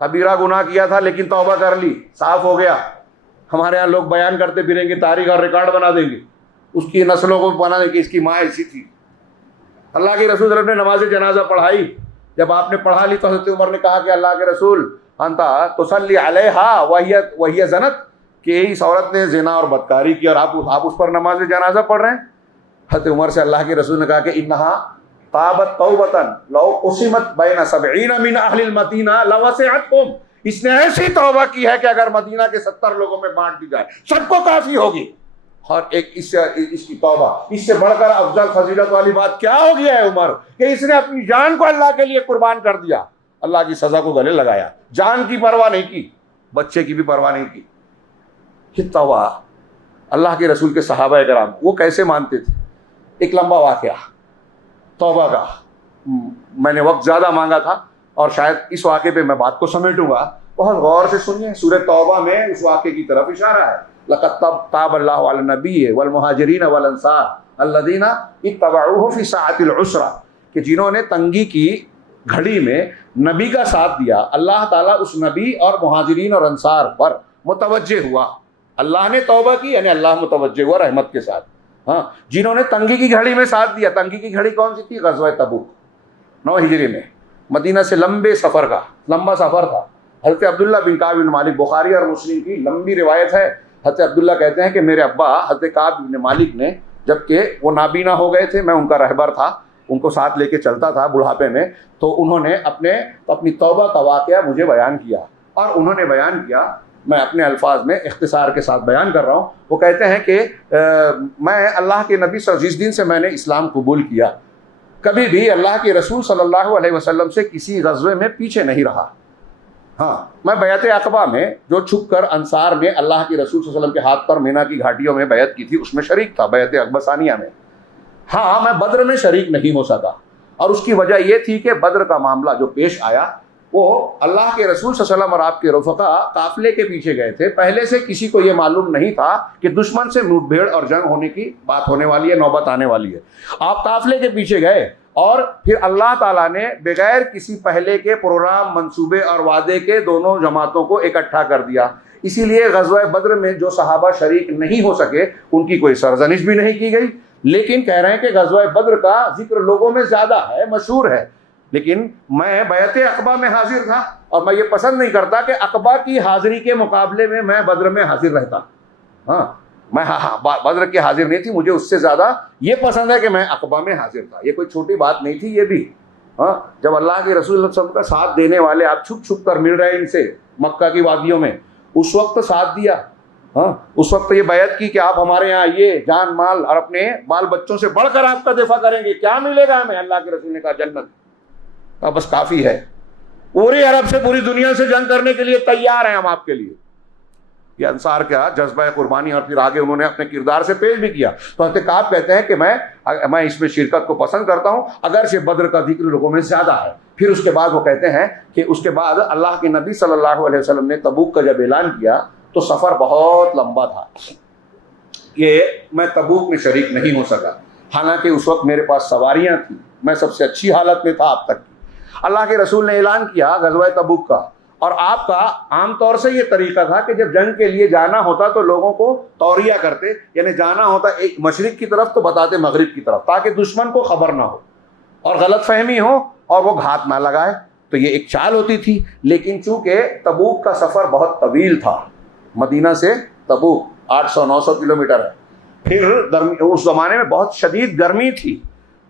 کبیرہ گناہ کیا تھا لیکن توبہ کر لی، صاف ہو گیا. ہمارے ہاں لوگ بیان کرتے پھریں گے، تاریخ اور ریکارڈ بنا دیں گے، اس کی نسلوں کو بنا دیں گے اس کی ماں ایسی تھی. اللہ کے رسول صلی اللہ علیہ وسلم نے نماز جنازہ پڑھائی. جب آپ نے پڑھا لی تو حضرت عمر نے کہا کہ اللہ کے رسول انتا تصلی علیہا وہی زنت، کہ اس عورت نے زنا اور بدکاری کی اور آپ اس پر نماز جنازہ پڑھ رہے ہیں. حضرت عمر سے اللہ کے رسول نے کہا کہ انہا تابت توبتن لو قسمت بین 70 من اہل المدینہ لوسعتہم، اس نے ایسی توبہ کی ہے کہ اگر مدینہ کے 70 لوگوں میں بانٹ دی جائے سب کو کافی ہوگی. اور ایک اس کی توبہ، اس سے بڑھ کر افضل فضیلت والی بات کیا ہو گیا ہے عمر، کہ اس نے اپنی جان کو اللہ کے لیے قربان کر دیا، اللہ کی سزا کو گلے لگایا، جان کی پرواہ نہیں کی، بچے کی بھی پرواہ نہیں کی. یہ توبہ اللہ کے رسول کے صحابہ کرام وہ کیسے مانتے تھے. ایک لمبا واقعہ توبہ کا، میں نے وقت زیادہ مانگا تھا اور شاید اس واقعے پہ میں بات کو سمیٹوں گا، بہت غور سے سنیے. سورہ توبہ میں اس واقعے کی طرف اشارہ ہے. لقد تاب اللہ علی النبی والمہاجرین والانصار الذین اتبعوہ فی ساعۃ العسرہ، کہ جنہوں نے تنگی کی گھڑی میں نبی کا ساتھ دیا، اللہ تعالیٰ اس نبی اور مہاجرین اور انصار پر متوجہ ہوا. اللہ نے توبہ کی یعنی اللہ متوجہ ہوا رحمت کے ساتھ. ہاں، جنہوں نے تنگی کی گھڑی میں ساتھ دیا. تنگی کی گھڑی کون سی تھی؟ غزوہ تبوک 9 ہجری میں، مدینہ سے لمبا سفر تھا. حضرت عبداللہ بن کعب بن مالک، بخاری اور مسلم کی لمبی روایت ہے. حضرت عبداللہ کہتے ہیں کہ میرے ابا حضرت کعب بن مالک نے، جبکہ وہ نابینا ہو گئے تھے، میں ان کا رہبر تھا، ان کو ساتھ لے کے چلتا تھا بڑھاپے میں، تو انہوں نے اپنی توبہ کا واقعہ مجھے بیان کیا. اور انہوں نے بیان کیا، میں اپنے الفاظ میں اختصار کے ساتھ بیان کر رہا ہوں. وہ کہتے ہیں کہ میں اللہ کے نبی جس دن سے میں نے اسلام قبول کیا، کبھی بھی اللہ کے رسول صلی اللہ علیہ وسلم سے کسی غزوے میں پیچھے نہیں رہا. ہاں، میں بیعت عقبہ میں جو چھپ کر انصار نے اللہ کے رسول صلی اللہ علیہ وسلم کے ہاتھ پر مینا کی گھاٹیوں میں بیعت کی تھی، اس میں شریک تھا، بیعت عقبہ ثانیہ میں. ہاں، میں بدر میں شریک نہیں ہو سکا، اور اس کی وجہ یہ تھی کہ بدر کا معاملہ جو پیش آیا وہ اللہ کے رسول صلی اللہ علیہ وسلم اور آپ کے رفقا قافلے کے پیچھے گئے تھے. پہلے سے کسی کو یہ معلوم نہیں تھا کہ دشمن سے مٹ بھیڑ اور جنگ ہونے کی بات ہونے والی ہے، نوبت آنے والی ہے. آپ قافلے کے پیچھے گئے اور پھر اللہ تعالیٰ نے بغیر کسی پہلے کے پروگرام، منصوبے اور وعدے کے دونوں جماعتوں کو اکٹھا کر دیا. اسی لیے غزوہ بدر میں جو صحابہ شریک نہیں ہو سکے ان کی کوئی سرزنش بھی نہیں کی گئی، لیکن کہہ رہے ہیں کہ غزوہ بدر کا ذکر لوگوں میں زیادہ ہے، مشہور ہے. لیکن میں بیعت عقبہ میں حاضر تھا اور میں یہ پسند نہیں کرتا کہ عقبہ کی حاضری کے مقابلے میں میں بدر میں حاضر رہتا. ہاں، میں بدر کے حاضر نہیں تھی، مجھے اس سے زیادہ یہ پسند ہے کہ میں عقبہ میں حاضر تھا. یہ کوئی چھوٹی بات نہیں تھی یہ بھی. ہاں، جب اللہ کے رسول صلی اللہ علیہ وسلم کا ساتھ دینے والے آپ چھپ چھپ کر مل رہے ہیں ان سے مکہ کی وادیوں میں، اس وقت ساتھ دیا. ہاں، اس وقت یہ بیعت کی کہ آپ ہمارے یہاں آئیے، جان مال اور اپنے بال بچوں سے بڑھ کر آپ کا دفاع کریں گے. کیا ملے گا ہمیں؟ اللہ کے رسول نے کہا جنت. بس کافی ہے، پوری عرب سے پوری دنیا سے جنگ کرنے کے لیے تیار ہیں ہم آپ کے لیے. یہ انصار کا جذبہ قربانی، اور پھر آگے انہوں نے اپنے کردار سے پیش بھی کیا. تو حضرت کعب کہتے ہیں کہ میں اس میں شرکت کو پسند کرتا ہوں اگرچہ بدر کا ذکر لوگوں میں زیادہ ہے. پھر اس کے بعد وہ کہتے ہیں کہ اس کے بعد اللہ کے نبی صلی اللہ علیہ وسلم نے تبوک کا جب اعلان کیا تو سفر بہت لمبا تھا. یہ میں تبوک میں شریک نہیں ہو سکا، حالانکہ اس وقت میرے پاس سواریاں تھیں، میں سب سے اچھی حالت میں تھا اب تک. اللہ کے رسول نے اعلان کیا غزوہ تبوک کا، اور آپ کا عام طور سے یہ طریقہ تھا کہ جب جنگ کے لیے جانا ہوتا تو لوگوں کو توریہ کرتے، یعنی جانا ہوتا ایک مشرق کی طرف تو بتاتے مغرب کی طرف، تاکہ دشمن کو خبر نہ ہو اور غلط فہمی ہو اور وہ گھات نہ لگائے. تو یہ ایک چال ہوتی تھی. لیکن چونکہ تبوک کا سفر بہت طویل تھا، مدینہ سے تبوک 800-900 کلومیٹر ہے۔ پھر اس زمانے میں بہت شدید گرمی تھی،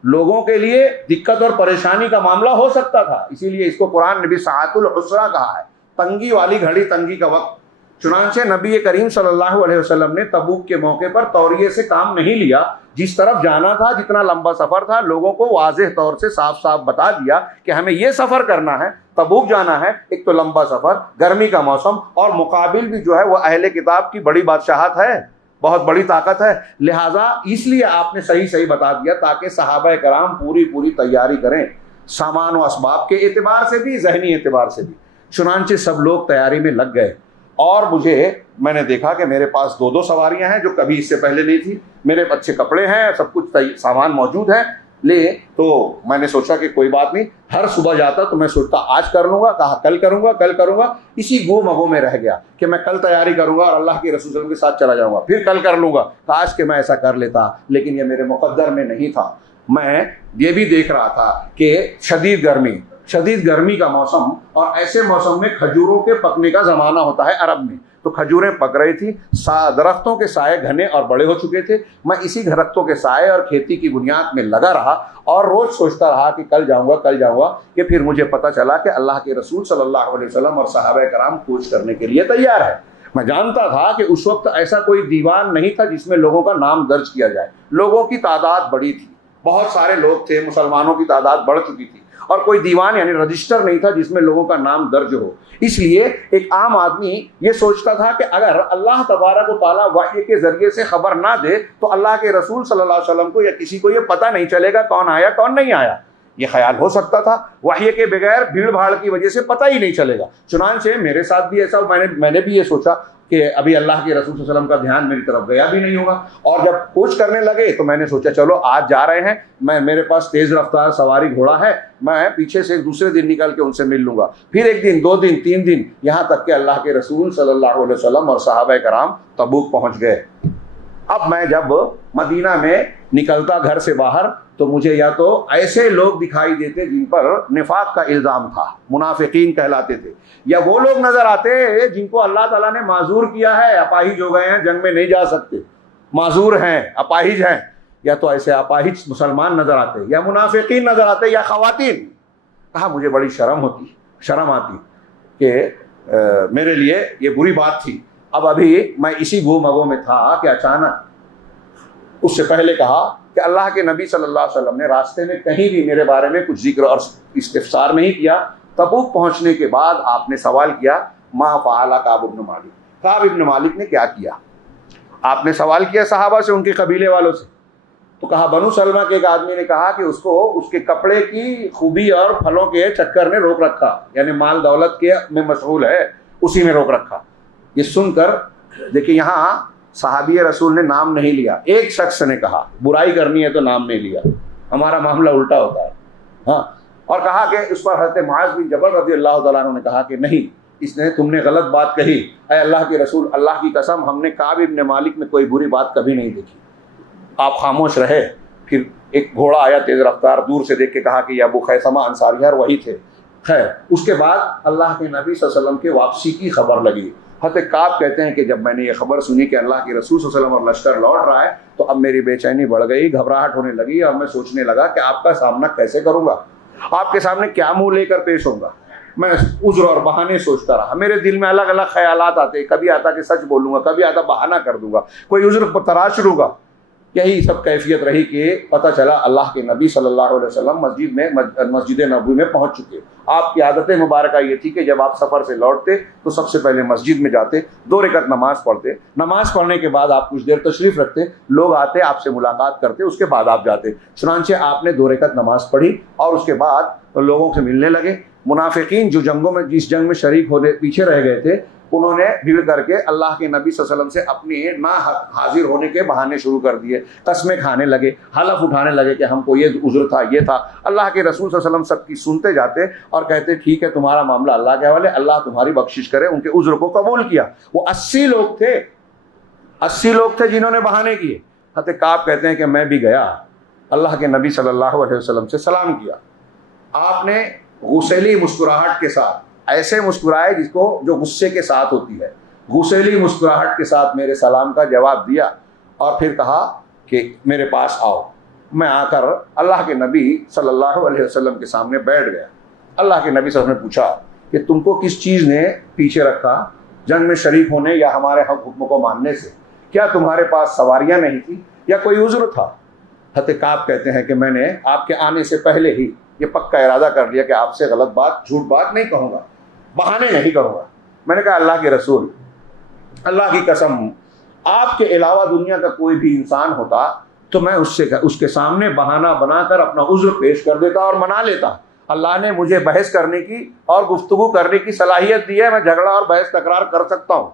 لوگوں کے لیے دقت اور پریشانی کا معاملہ ہو سکتا تھا، اسی لیے اس کو قرآن نے بھی ساعۃ العسرہ کہا ہے، تنگی والی گھڑی، تنگی کا وقت۔ چنانچہ نبی کریم صلی اللہ علیہ وسلم نے تبوک کے موقع پر توریے سے کام نہیں لیا، جس طرف جانا تھا، جتنا لمبا سفر تھا، لوگوں کو واضح طور سے صاف صاف بتا دیا کہ ہمیں یہ سفر کرنا ہے، تبوک جانا ہے، ایک تو لمبا سفر، گرمی کا موسم، اور مقابل بھی جو ہے وہ اہل کتاب کی بڑی بادشاہت ہے، بہت بڑی طاقت ہے، لہٰذا اس لیے آپ نے صحیح بتا دیا تاکہ صحابہ کرام پوری تیاری کریں، سامان و اسباب کے اعتبار سے بھی، ذہنی اعتبار سے بھی۔ چنانچہ سب لوگ تیاری میں لگ گئے، اور میں نے دیکھا کہ میرے پاس 2 سواریاں ہیں جو کبھی اس سے پہلے نہیں تھی، میرے اچھے کپڑے ہیں، سب کچھ سامان موجود ہے، تو میں نے سوچا کہ کوئی بات نہیں، ہر صبح جاتا تو میں سوچتا آج کر لوں گا، کہا کل کروں گا، اسی گو مگو میں رہ گیا کہ میں کل تیاری کروں گا اور اللہ کے رسول صلی اللہ علیہ وسلم کے ساتھ چلا جاؤں گا، پھر کل کر لوں گا، کاش کہ میں ایسا کر لیتا، لیکن یہ میرے مقدر میں نہیں تھا۔ میں یہ بھی دیکھ رہا تھا کہ شدید گرمی کا موسم، اور ایسے موسم میں کھجوروں کے پکنے کا زمانہ ہوتا ہے عرب میں، تو کھجوریں پک رہی تھی، درختوں کے سائے گھنے اور بڑے ہو چکے تھے، میں اسی درختوں کے سائے اور کھیتی کی بنیاد میں لگا رہا اور روز سوچتا رہا کہ کل جاؤں گا، کہ پھر مجھے پتہ چلا کہ اللہ کے رسول صلی اللہ علیہ وسلم اور صحابہ کرام کوچ کرنے کے لیے تیار ہے۔ میں جانتا تھا کہ اس وقت ایسا کوئی دیوان نہیں تھا جس میں لوگوں کا نام درج کیا جائے، لوگوں کی تعداد بڑی تھی، بہت سارے لوگ تھے، مسلمانوں کی تعداد بڑھ چکی تھی، اور کوئی دیوان یعنی رجسٹر نہیں تھا جس میں لوگوں کا نام درج ہو۔ اس لیے ایک عام آدمی یہ سوچتا تھا کہ اگر اللہ تبارک و تعالیٰ وحی کے ذریعے سے خبر نہ دے تو اللہ کے رسول صلی اللہ علیہ وسلم کو یا کسی کو یہ پتہ نہیں چلے گا کون آیا کون نہیں آیا، یہ خیال ہو سکتا تھا، وحی کے بغیر بھیڑ بھاڑ کی وجہ سے پتہ ہی نہیں چلے گا۔ چنانچہ میرے ساتھ بھی ایسا، میں نے بھی یہ سوچا کہ ابھی اللہ کے رسول صلی اللہ علیہ وسلم کا دھیان میری طرف گیا بھی نہیں ہوگا، اور جب کوچ کرنے لگے تو میں نے سوچا چلو آج جا رہے ہیں، میرے پاس تیز رفتار سواری گھوڑا ہے، میں پیچھے سے دوسرے دن نکل کے ان سے مل لوں گا، پھر 1 دن 2 دن 3 دن، یہاں تک کہ اللہ کے رسول صلی اللہ علیہ وسلم اور صحابہ کرام تبوک پہنچ گئے۔ اب میں جب مدینہ میں نکلتا گھر سے باہر تو مجھے یا تو ایسے لوگ دکھائی دیتے جن پر نفاق کا الزام تھا، منافقین کہلاتے تھے، یا وہ لوگ نظر آتے جن کو اللہ تعالیٰ نے معذور کیا ہے، اپاہج ہو گئے ہیں، جنگ میں نہیں جا سکتے، معذور ہیں، اپاہج ہیں، یا تو ایسے اپاہج مسلمان نظر آتے، یا منافقین نظر آتے، یا خواتین۔ کہا مجھے بڑی شرم آتی کہ میرے لیے یہ بری بات تھی۔ اب ابھی میں اسی گو مگو میں تھا کہ اچانک اس سے پہلے کہا کہ اللہ کے نبی صلی اللہ علیہ وسلم نے راستے میں کہیں بھی میرے بارے میں کچھ ذکر اور استفسار نہیں کیا۔ تبوک پہنچنے کے بعد آپ نے سوال کیا ما فعل کعب بن مالک، کعب بن مالک نے کیا کیا؟ آپ نے سوال کیا صحابہ سے، ان کے قبیلے والوں سے، تو کہا بنو سلمہ کے ایک آدمی نے کہا کہ اس کو اس کے کپڑے کی خوبی اور پھلوں کے چکر نے روک رکھا، یعنی مال دولت کے میں مشغول ہے، اسی میں روک رکھا۔ یہ سن کر دیکھیے یہاں صحابی رسول نے نام نہیں لیا، ایک شخص نے کہا برائی کرنی ہے تو نام نہیں لیا، ہمارا معاملہ الٹا ہوتا ہے، ہاں، اور کہا کہ اس پر حضرت معاذ بن جبل رضی اللہ تعالیٰ عنہ نے کہا کہ نہیں، اس نے تم نے غلط بات کہی، اے اللہ کے رسول، اللہ کی قسم ہم نے کعب بن مالک میں کوئی بری بات کبھی نہیں دیکھی۔ آپ خاموش رہے۔ پھر ایک گھوڑا آیا تیز رفتار، دور سے دیکھ کے کہا کہ یہ ابو خیثمہ انصاری ہے، اور وہی تھے۔ خیر اس کے بعد اللہ کے نبی صلی اللہ علیہ وسلم کے واپسی کی خبر لگی۔ حضرت کعب کہتے ہیں کہ جب میں نے یہ خبر سنی کہ اللہ کے رسول صلی اللہ علیہ وسلم اور لشکر لوٹ رہا ہے تو اب میری بے چینی بڑھ گئی، گھبراہٹ ہونے لگی، اور میں سوچنے لگا کہ آپ کا سامنا کیسے کروں گا، آپ کے سامنے کیا منہ لے کر پیش ہوں گا۔ میں عذر اور بہانے سوچتا رہا، میرے دل میں الگ الگ خیالات آتے، کبھی آتا کہ سچ بولوں گا، کبھی آتا بہانہ کر دوں گا، کوئی عذر پر تراش لوں گا۔ یہی سب کیفیت رہی کہ پتہ چلا اللہ کے نبی صلی اللہ علیہ وسلم مسجد نبوی میں پہنچ چکے۔ آپ کی عادت مبارکہ یہ تھی کہ جب آپ سفر سے لوٹتے تو سب سے پہلے مسجد میں جاتے، 2 رکعت نماز پڑھتے، نماز پڑھنے کے بعد آپ کچھ دیر تشریف رکھتے، لوگ آتے آپ سے ملاقات کرتے، اس کے بعد آپ جاتے۔ چنانچہ آپ نے 2 رکعت نماز پڑھی اور اس کے بعد لوگوں سے ملنے لگے۔ منافقین جو جس جنگ میں شریک ہونے پیچھے رہ گئے تھے، انہوں نے بھیڑ کر کے اللہ کے نبی صلی اللہ علیہ وسلم سے اپنی نہ حاضر ہونے کے بہانے شروع کر دیے، قسمیں کھانے لگے، حلف اٹھانے لگے کہ ہم کو یہ عذر تھا، یہ تھا۔ اللہ کے رسول صلی اللہ علیہ وسلم سب کی سنتے جاتے اور کہتے ٹھیک ہے تمہارا معاملہ اللہ کے حوالے، اللہ تمہاری بخشش کرے۔ ان کے عذر کو قبول کیا۔ وہ 80 لوگ تھے جنہوں نے بہانے کیے۔ حضرت کعب کہتے ہیں کہ میں بھی گیا، اللہ کے نبی صلی اللہ علیہ وسلم سے سلام کیا۔ آپ نے غسیلی مسکراہٹ کے ساتھ، ایسے مسکرائے جو غصے کے ساتھ ہوتی ہے، غسیلی مسکراہٹ کے ساتھ میرے سلام کا جواب دیا اور پھر کہا کہ میرے پاس آؤ۔ میں آ کر اللہ کے نبی صلی اللہ علیہ وسلم کے سامنے بیٹھ گیا۔ اللہ کے نبی صلی اللہ علیہ وسلم نے پوچھا کہ تم کو کس چیز نے پیچھے رکھا، جنگ میں شریک ہونے یا ہمارے حکم کو ماننے سے؟ کیا تمہارے پاس سواریاں نہیں تھی یا کوئی عذر تھا؟ حضرت کعب کہتے ہیں کہ میں نے آپ کے آنے سے پہلے ہی یہ پکا ارادہ کر لیا کہ آپ سے غلط بات، جھوٹ بات نہیں کہوں گا، بہانے نہیں کروں گا۔ میں نے کہا اللہ کے رسول، اللہ کی قسم، آپ کے علاوہ دنیا کا کوئی بھی انسان ہوتا تو میں اس کے سامنے بہانہ بنا کر اپنا عذر پیش کر دیتا اور منا لیتا۔ اللہ نے مجھے بحث کرنے کی اور گفتگو کرنے کی صلاحیت دی ہے، میں جھگڑا اور بحث تکرار کر سکتا ہوں،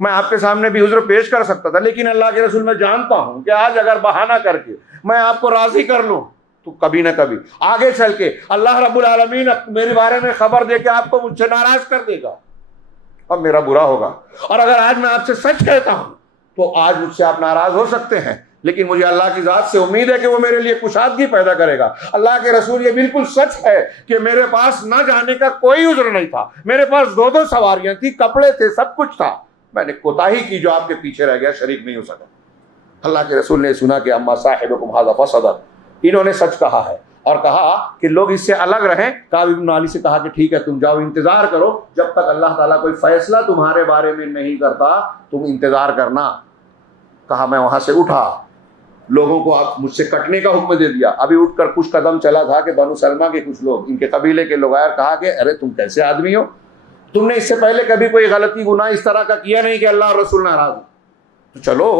میں آپ کے سامنے بھی عذر پیش کر سکتا تھا، لیکن اللہ کے رسول میں جانتا ہوں کہ آج اگر بہانہ کر کے میں آپ کو راضی کر لوں تو کبھی نہ کبھی آگے چل کے اللہ رب العالمین میرے بارے میں خبر دے کے آپ کو مجھ سے ناراض کر دے گا اور میرا برا ہوگا۔ اور اگر آج میں آپ سے سچ کہتا ہوں تو آج مجھ سے آپ ناراض ہو سکتے ہیں، لیکن مجھے اللہ کی ذات سے امید ہے کہ وہ میرے لیے کشادگی پیدا کرے گا۔ اللہ کے رسول، یہ بالکل سچ ہے کہ میرے پاس نہ جانے کا کوئی عذر نہیں تھا، میرے پاس 2 سواریاں تھی، کپڑے تھے، سب کچھ تھا، میں نے کوتاہی کی جو آپ کے پیچھے رہ گیا، شریک نہیں ہو سکا۔ اللہ کے رسول نے سنا کہ اما صاحبکم ھذا فصدق، انہوں نے سچ کہا ہے اور کہا کہ لوگ اس سے الگ رہیں۔ کعب بن مالک سے کہا کہ ٹھیک ہے، تم جاؤ، انتظار کرو جب تک اللہ تعالیٰ کوئی فیصلہ تمہارے بارے میں نہیں کرتا، تم انتظار کرنا۔ کہا میں وہاں سے اٹھا، لوگوں کو آپ مجھ سے کٹنے کا حکم دے دیا۔ ابھی اٹھ کر کچھ قدم چلا تھا کہ بنو سلمہ کے کچھ لوگ، ان کے قبیلے کے لوگ آئے، کہا کہ ارے تم کیسے آدمی ہو، تم نے اس سے پہلے کبھی کوئی غلطی گناہ اس طرح کا کیا نہیں کہ اللہ اور رسول ناراض ہو، تو چلو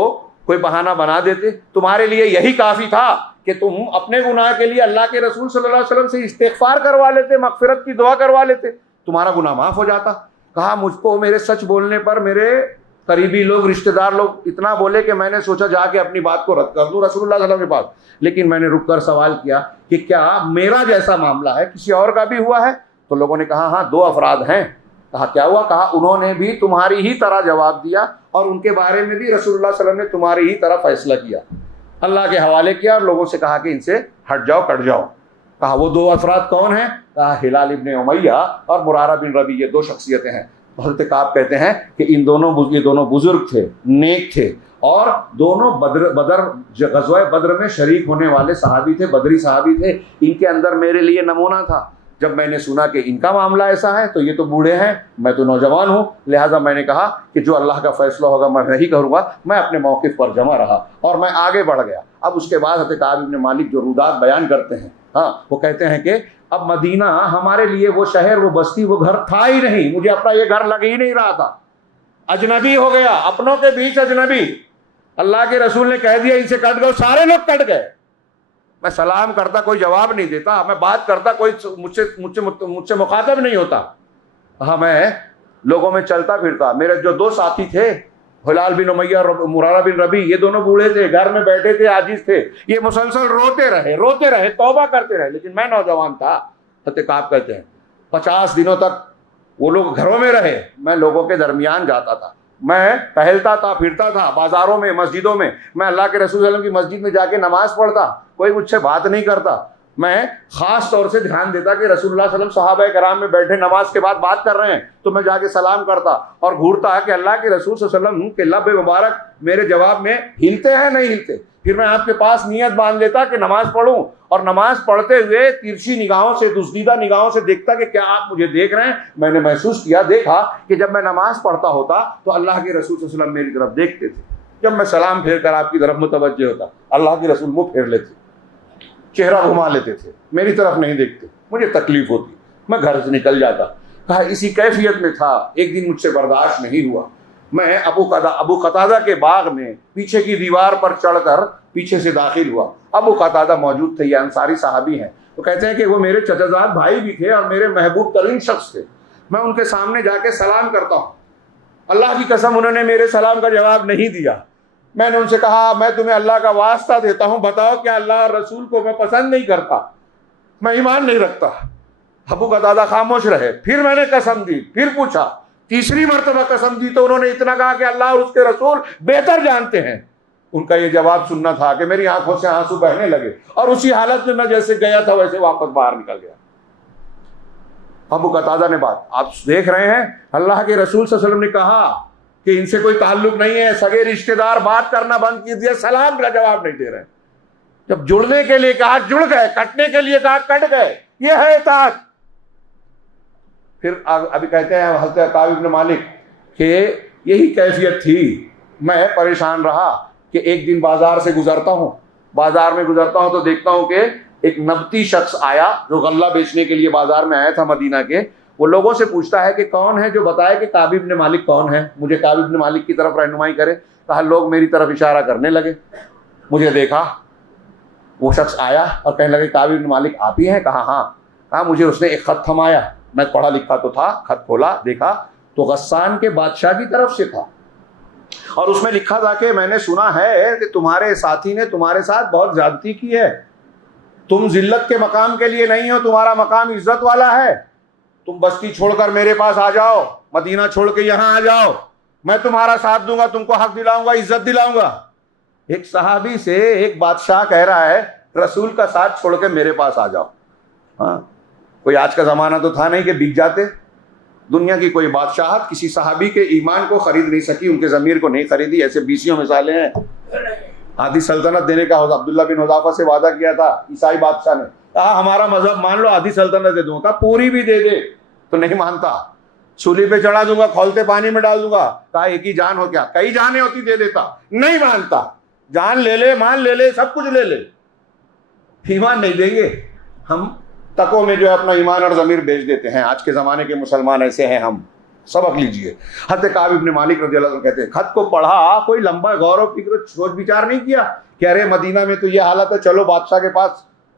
کوئی بہانہ بنا دیتے۔ تمہارے لیے یہی کافی تھا کہ تم اپنے گناہ کے لیے اللہ کے رسول صلی اللہ علیہ وسلم سے استغفار کروا لیتے، مغفرت کی دعا کروا لیتے، تمہارا گناہ معاف ہو جاتا۔ کہا مجھ کو میرے سچ بولنے پر میرے قریبی لوگ، رشتہ دار لوگ اتنا بولے کہ میں نے سوچا جا کے اپنی بات کو رد کر دوں رسول اللہ صلی اللہ علیہ وسلم کے پاس، لیکن میں نے رک کر سوال کیا کہ کیا میرا جیسا معاملہ ہے کسی اور کا بھی ہوا ہے؟ تو لوگوں نے کہا ہاں 2 افراد ہیں۔ کہا کیا ہوا؟ کہا انہوں نے بھی تمہاری ہی طرح جواب دیا اور ان کے بارے میں بھی رسول اللہ صلی اللہ علیہ وسلم نے تمہاری ہی طرح فیصلہ کیا، اللہ کے حوالے کیا اور لوگوں سے کہا کہ ان سے ہٹ جاؤ، کٹ جاؤ۔ کہا وہ 2 افراد کون ہیں؟ کہا ہلال ابن امیہ اور مرارہ بن ربیع، یہ 2 شخصیتیں ہیں۔ حضرت کعب کہتے ہیں کہ یہ دونوں بزرگ تھے، نیک تھے، اور دونوں غزوہ بدر میں شریک ہونے والے صحابی تھے، بدری صحابی تھے۔ ان کے اندر میرے لیے نمونہ تھا۔ جب میں نے سنا کہ ان کا معاملہ ایسا ہے تو یہ تو بوڑھے ہیں، میں تو نوجوان ہوں، لہٰذا میں نے کہا کہ جو اللہ کا فیصلہ ہوگا میں نہیں کروں گا۔ میں اپنے موقف پر جمع رہا اور میں آگے بڑھ گیا۔ اب اس کے بعد حضرت کعب بن مالک جو رودات بیان کرتے ہیں، وہ کہتے ہیں کہ اب مدینہ ہمارے لیے وہ شہر، وہ بستی، وہ گھر تھا ہی نہیں، مجھے اپنا یہ گھر لگ ہی نہیں رہا تھا، اجنبی ہو گیا، اپنوں کے بیچ اجنبی۔ اللہ کے رسول نے کہہ دیا ان سے کٹ گئے، سارے لوگ کٹ گئے۔ میں سلام کرتا کوئی جواب نہیں دیتا، میں بات کرتا کوئی مجھ سے مخاطب نہیں ہوتا۔ ہاں میں لوگوں میں چلتا پھرتا۔ میرے جو 2 ساتھی تھے، ہلال بن امیہ اور مرارہ بن ربیع، یہ دونوں بوڑھے تھے، گھر میں بیٹھے تھے، عاجز تھے، یہ مسلسل روتے رہے، توبہ کرتے رہے، لیکن میں نوجوان تھا۔ حضرت کعب کہتے ہیں 50 دنوں تک وہ لوگ گھروں میں رہے، میں لوگوں کے درمیان جاتا تھا، میں ٹہلتا تھا، پھرتا تھا، بازاروں میں، مسجدوں میں، میں اللہ کے رسول صلی اللہ علیہ وسلم کی مسجد میں جا کے نماز پڑھتا، کوئی مجھ سے بات نہیں کرتا۔ میں خاص طور سے دھیان دیتا کہ رسول اللہ صلی اللہ علیہ وسلم صحابہ کرام میں بیٹھے نماز کے بعد بات کر رہے ہیں تو میں جا کے سلام کرتا اور گھورتا کہ اللہ کے رسول صلی اللہ علیہ وسلم کے لب مبارک میرے جواب میں ہلتے ہیں نہیں ہلتے۔ پھر میں آپ کے پاس نیت باندھ لیتا کہ نماز پڑھوں، اور نماز پڑھتے ہوئے ترچھی نگاہوں سے، دزدیدہ نگاہوں سے دیکھتا کہ کیا آپ مجھے دیکھ رہے ہیں۔ میں نے محسوس کیا، دیکھا کہ جب میں نماز پڑھتا ہوتا تو اللہ کے رسول صلی اللہ علیہ وسلم میری طرف دیکھتے تھے، جب میں سلام پھیر کر آپ کی طرف متوجہ ہوتا اللہ کے رسول منہ پھیر لیتے، چہرہ گھما لیتے تھے، میری طرف نہیں دیکھتے، مجھے تکلیف ہوتی، میں گھر سے نکل جاتا۔ کہا اسی کیفیت میں تھا، ایک دن مجھ سے برداشت نہیں ہوا، میں ابو قتادہ کے باغ میں پیچھے کی دیوار پر چڑھ کر پیچھے سے داخل ہوا۔ ابو قتادہ موجود تھے، یہ انصاری صحابی ہیں، وہ کہتے ہیں کہ وہ میرے چچا زاد بھائی بھی تھے اور میرے محبوب ترین شخص تھے۔ میں ان کے سامنے جا کے سلام کرتا ہوں، اللہ کی قسم انہوں نے میرے سلام کا جواب نہیں دیا۔ میں نے ان سے کہا میں تمہیں اللہ کا واسطہ دیتا ہوں، بتاؤ کیا اللہ اور رسول کو میں پسند نہیں کرتا، میں ایمان نہیں رکھتا؟ ابو قتادہ خاموش رہے۔ پھر میں نے قسم دی، پھر پوچھا، تیسری مرتبہ قسم دی تو انہوں نے اتنا کہا کہ اللہ اور اس کے رسول بہتر جانتے ہیں۔ ان کا یہ جواب سننا تھا کہ میری آنکھوں سے آنسو بہنے لگے، اور اسی حالت میں میں جیسے گیا تھا ویسے واپس باہر نکل گیا۔ ابو قتادہ نے بات، آپ دیکھ رہے ہیں اللہ کے رسول صلی اللہ علیہ وسلم نے کہا کہ ان سے کوئی تعلق نہیں ہے, سگے رشتے دار بات کرنا بند کی دیا, سلام کا جواب نہیں دے رہے. جب جڑنے کے لیے کہا جڑ گئے, کٹنے کے لیے کہا کٹ گئے. یہ ہے اطاعت. پھر ابھی کہتے ہیں حضرت کعب بن مالک کہ یہی کیفیت تھی. میں پریشان رہا کہ ایک دن بازار سے گزرتا ہوں, بازار میں گزرتا ہوں تو دیکھتا ہوں کہ ایک نبطی شخص آیا جو غلہ بیچنے کے لیے بازار میں آیا تھا مدینہ کے. وہ لوگوں سے پوچھتا ہے کہ کون ہے جو بتائے کہ کعب بن مالک کون ہے, مجھے کعب بن مالک کی طرف رہنمائی کرے. کہا لوگ میری طرف اشارہ کرنے لگے. مجھے دیکھا, وہ شخص آیا اور کہنے لگے کعب بن مالک آپ ہی ہیں؟ کہا ہاں. کہا مجھے اس نے ایک خط تھمایا, میں پڑھا لکھا تو تھا, خط کھولا دیکھا تو غسان کے بادشاہ کی طرف سے تھا, اور اس میں لکھا تھا کہ میں نے سنا ہے کہ تمہارے ساتھی نے تمہارے ساتھ بہت زیادتی کی ہے, تم ذلت کے مقام کے لیے نہیں ہو, تمہارا مقام عزت والا ہے, تم بستی چھوڑ کر میرے پاس آ جاؤ, مدینہ چھوڑ کے یہاں آ جاؤ, میں تمہارا ساتھ دوں گا, تم کو حق دلاؤں گا, عزت دلاؤں گا. ایک صحابی سے ایک بادشاہ کہہ رہا ہے رسول کا ساتھ چھوڑ کے میرے پاس آ جاؤ. ہاں, کوئی آج کا زمانہ تو تھا نہیں کہ بک جاتے. دنیا کی کوئی بادشاہت کسی صحابی کے ایمان کو خرید نہیں سکی, ان کے ضمیر کو نہیں خریدی. ایسے بیسیوں مثالیں ہیں. آدھی سلطنت دینے کا عبداللہ بن حذافہ سے وعدہ کیا تھا عیسائی بادشاہ نے, کہا ہمارا مذہب مان لو, آدھی سلطنت دے دوں گا. کہا پوری بھی دے دے تو نہیں مانتا. سولی پہ چڑھا دوں گا, کھولتے پانی میں ڈال دوں گا. کہا ایک ہی جان ہو, کیا کئی جانیں ہوتی دے دیتا. نہیں مانتا. جان لے لے, مان لے لے, سب کچھ لے لے, ایمان نہیں دیں گے. ہم تکوں میں جو ہے اپنا ایمان اور ضمیر بیچ دیتے ہیں. آج کے زمانے کے مسلمان ایسے ہیں. ہم سبق لیجئے. حضرت کعب بن مالک رضی اللہ عنہ کہتے ہیں خط کو پڑھا, کوئی لمبا غور و فکر سوچ بچار نہیں کیا کہ ارے مدینہ میں تو یہ حالت ہے, چلو بادشاہ کے پاس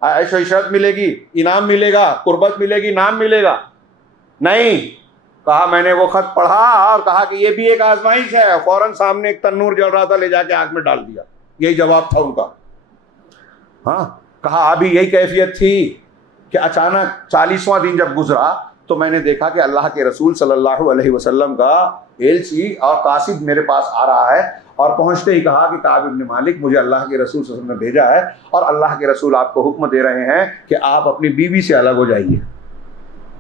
عیش و عشرت ملے گی, انعام ملے گا, قربت ملے گی, نام ملے گا. نہیں, کہا میں نے وہ خط پڑھا اور کہا کہ یہ بھی ایک آزمائش ہے. فوراً سامنے ایک تنور جل رہا تھا, لے جا کے آگ میں ڈال دیا. یہی جواب تھا ان کا. ہاں, کہا ابھی یہی کیفیت تھی کہ اچانک 40واں دن جب گزرا تو میں نے دیکھا کہ اللہ کے رسول صلی اللہ علیہ وسلم کا ایلچی اور قاصد میرے پاس آ رہا ہے, اور پہنچتے ہی کہا کہ کعب بن مالک مجھے اللہ کے رسول صلی اللہ علیہ وسلم نے بھیجا ہے, اور اللہ کے رسول آپ کو حکم دے رہے ہیں کہ آپ اپنی بیوی سے الگ ہو جائیے.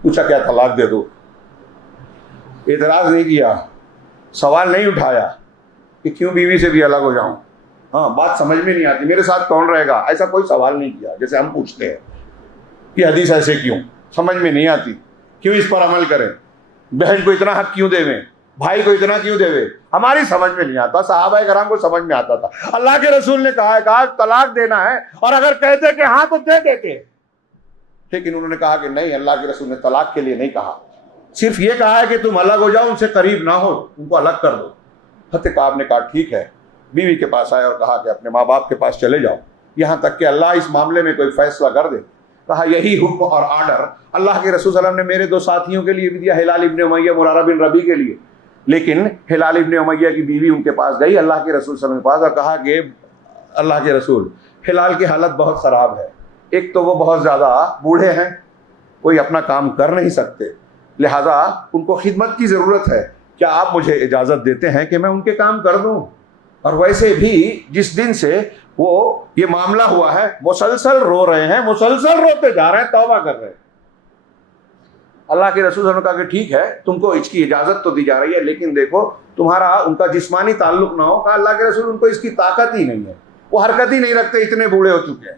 پوچھا کیا طلاق دے دو؟ اعتراض نہیں کیا, سوال نہیں اٹھایا کہ کیوں بیوی سے بھی الگ ہو جاؤں. ہاں, بات سمجھ میں نہیں آتی, میرے ساتھ کون رہے گا, ایسا کوئی سوال نہیں کیا جیسے ہم پوچھتے ہیں. یہ حدیث ایسے کیوں, سمجھ میں نہیں آتی, کیوں اس پر عمل کریں, بہن کو اتنا حق کیوں دے دیں, بھائی کو اتنا کیوں دے دیں, ہماری سمجھ میں نہیں آتا. صحابہ کرام کو سمجھ میں آتا تھا. اللہ کے رسول نے کہا طلاق دینا ہے, اور اگر کہتے کہ ہاں تو دے دیتے, لیکن انہوں نے کہا کہ نہیں, اللہ کے رسول نے طلاق کے لیے نہیں کہا, صرف یہ کہا ہے کہ تم الگ ہو جاؤ, ان سے قریب نہ ہو, ان کو الگ کر دو. حضرت کعب نے کہا ٹھیک ہے, بیوی کے پاس آئے اور کہا کہ اپنے ماں باپ کے پاس چلے جاؤ, یہاں تک کہ اللہ اس معاملے میں کوئی فیصلہ کر دے. کہا یہی حکم اور آرڈر اللہ کے رسول صلی اللہ علیہ وسلم نے میرے 2 ساتھیوں کے لیے بھی دیا, ہلال ابن امیہ, مرارہ بن ربیع کے لیے. لیکن ہلال ابن امیہ کی بیوی ان کے پاس گئی اللہ کے رسول صلی اللہ علیہ وسلم کے پاس اور کہا کہ اللہ کے رسول, ہلال کی حالت بہت خراب ہے. ایک تو وہ بہت زیادہ بوڑھے ہیں, کوئی اپنا کام کر نہیں سکتے, لہذا ان کو خدمت کی ضرورت ہے. کیا آپ مجھے اجازت دیتے ہیں کہ میں ان کے کام کر دوں؟ اور ویسے بھی جس دن سے وہ یہ معاملہ ہوا ہے مسلسل رو رہے ہیں, مسلسل روتے جا رہے ہیں, توبہ کر رہے ہیں. اللہ کے رسول صلی اللہ علیہ وسلم نے کہا کہ ٹھیک ہے, تم کو اس کی اجازت تو دی جا رہی ہے, لیکن دیکھو تمہارا ان کا جسمانی تعلق نہ ہو. کہا اللہ کے رسول ان کو اس کی طاقت ہی نہیں ہے, وہ حرکت ہی نہیں رکھتے, اتنے بوڑھے ہو چکے ہیں,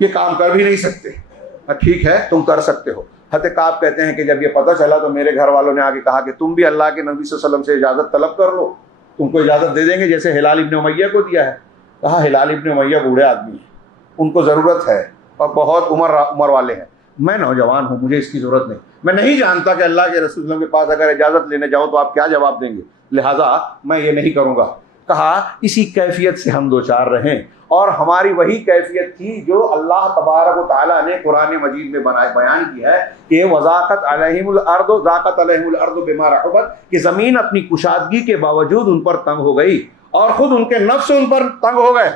یہ کام کر بھی نہیں سکتے. ٹھیک ہے تم کر سکتے ہو. حضرت کعب کہتے ہیں کہ جب یہ پتہ چلا تو میرے گھر والوں نے آگے کہا کہ تم بھی اللہ کے نبی صلی اللہ علیہ وسلم سے اجازت طلب کر لو, تم کو اجازت دے دیں گے جیسے ہلال ابن امیہ کو دیا ہے. کہا ہلال ابن امیہ بوڑھے آدمی ہیں, ان کو ضرورت ہے اور بہت عمر والے ہیں, میں نوجوان ہوں, مجھے اس کی ضرورت نہیں. میں نہیں جانتا کہ اللہ کے رسول صلی اللہ علیہ وسلم کے پاس اگر اجازت لینے جاؤں تو آپ کیا جواب دیں گے, لہٰذا میں یہ نہیں کروں گا. کہا اسی کیفیت سے ہم 2-4 رہیں, اور ہماری وہی کیفیت تھی جو اللہ تبارک و تعالیٰ نے قرآن مجید میں بیان کی ہے کہ وضاقت علیہم الارض بما رحبت, کہ زمین اپنی کشادگی کے باوجود ان پر تنگ ہو گئی اور خود ان کے نفس ان پر تنگ ہو گئے.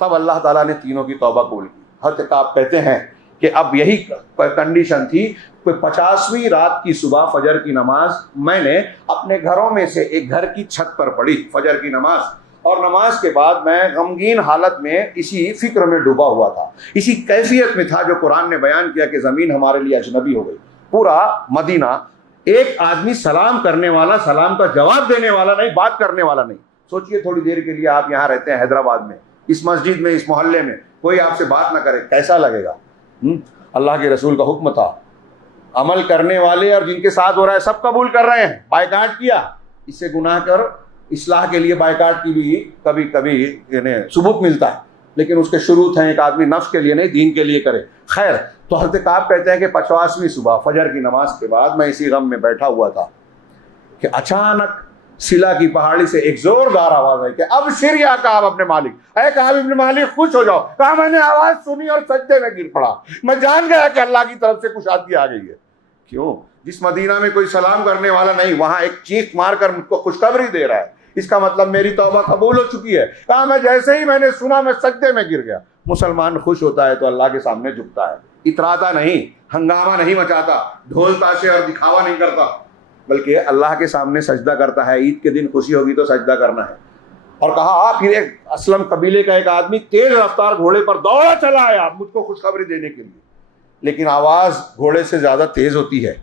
تب اللہ تعالیٰ نے تینوں کی توبہ قبول کی. حضرت کعب کہتے ہیں کہ اب یہی کنڈیشن تھی, کوئی 50ویں رات کی صبح فجر کی نماز میں نے اپنے گھروں میں سے ایک گھر کی چھت پر پڑھی فجر کی نماز, اور نماز کے بعد میں غمگین حالت میں اسی فکر میں ڈوبا ہوا تھا, اسی کیفیت میں تھا جو قرآن نے بیان کیا کہ زمین ہمارے لیے اجنبی ہو گئی. پورا مدینہ ایک آدمی سلام کرنے والا، سلام کا جواب دینے والا نہیں، بات کرنے والا نہیں. سوچئے تھوڑی دیر کے لیے آپ یہاں رہتے ہیں حیدرآباد میں، اس مسجد میں، اس محلے میں کوئی آپ سے بات نہ کرے، کیسا لگے گا؟ اللہ کے رسول کا حکم تھا، عمل کرنے والے اور جن کے ساتھ ہو رہا ہے سب قبول کر رہے ہیں. بائیکاٹ کیا، اس سے گناہ کر اصلاح کے لیے بائیکاٹ کی بھی کبھی کبھی یعنی ثبوت ملتا ہے، لیکن اس کے شروط ہیں. ایک آدمی نفس کے لیے نہیں، دین کے لیے کرے. خیر، تو حضرت کعب کہتے ہیں کہ 50ویں صبح فجر کی نماز کے بعد میں اسی غم میں بیٹھا ہوا تھا کہ اچانک سلا کی پہاڑی سے ایک زوردار آواز آئی کہ ابشر یا کعب ابن مالک، اے کعب ابن مالک خوش ہو جاؤ. کہا میں نے آواز سنی اور سجدے میں گر پڑا، میں جان گیا کہ اللہ کی طرف سے کشادگی آ گئی ہے. کیوں؟ جس مدینہ میں کوئی سلام کرنے والا نہیں، وہاں ایک چیخ مار کر مجھ کو خوشخبری دے رہا ہے، اس کا مطلب میری توبہ قبول ہو چکی ہے. کہا میں جیسے ہی میں نے سنا میں سجدے میں گر گیا. مسلمان خوش ہوتا ہے تو اللہ کے سامنے جھکتا ہے، اتراتا نہیں، ہنگامہ نہیں مچاتا، ڈھول تاشے اور دکھاوا نہیں کرتا، بلکہ اللہ کے سامنے سجدہ کرتا ہے. عید کے دن خوشی ہوگی تو سجدہ کرنا ہے. اور کہا پھر ایک اسلم قبیلے کا ایک آدمی تیز رفتار گھوڑے پر دوڑا چلا آیا مجھ کو خوشخبری دینے کے لیے، لیکن آواز گھوڑے سے زیادہ تیز ہوتی ہے.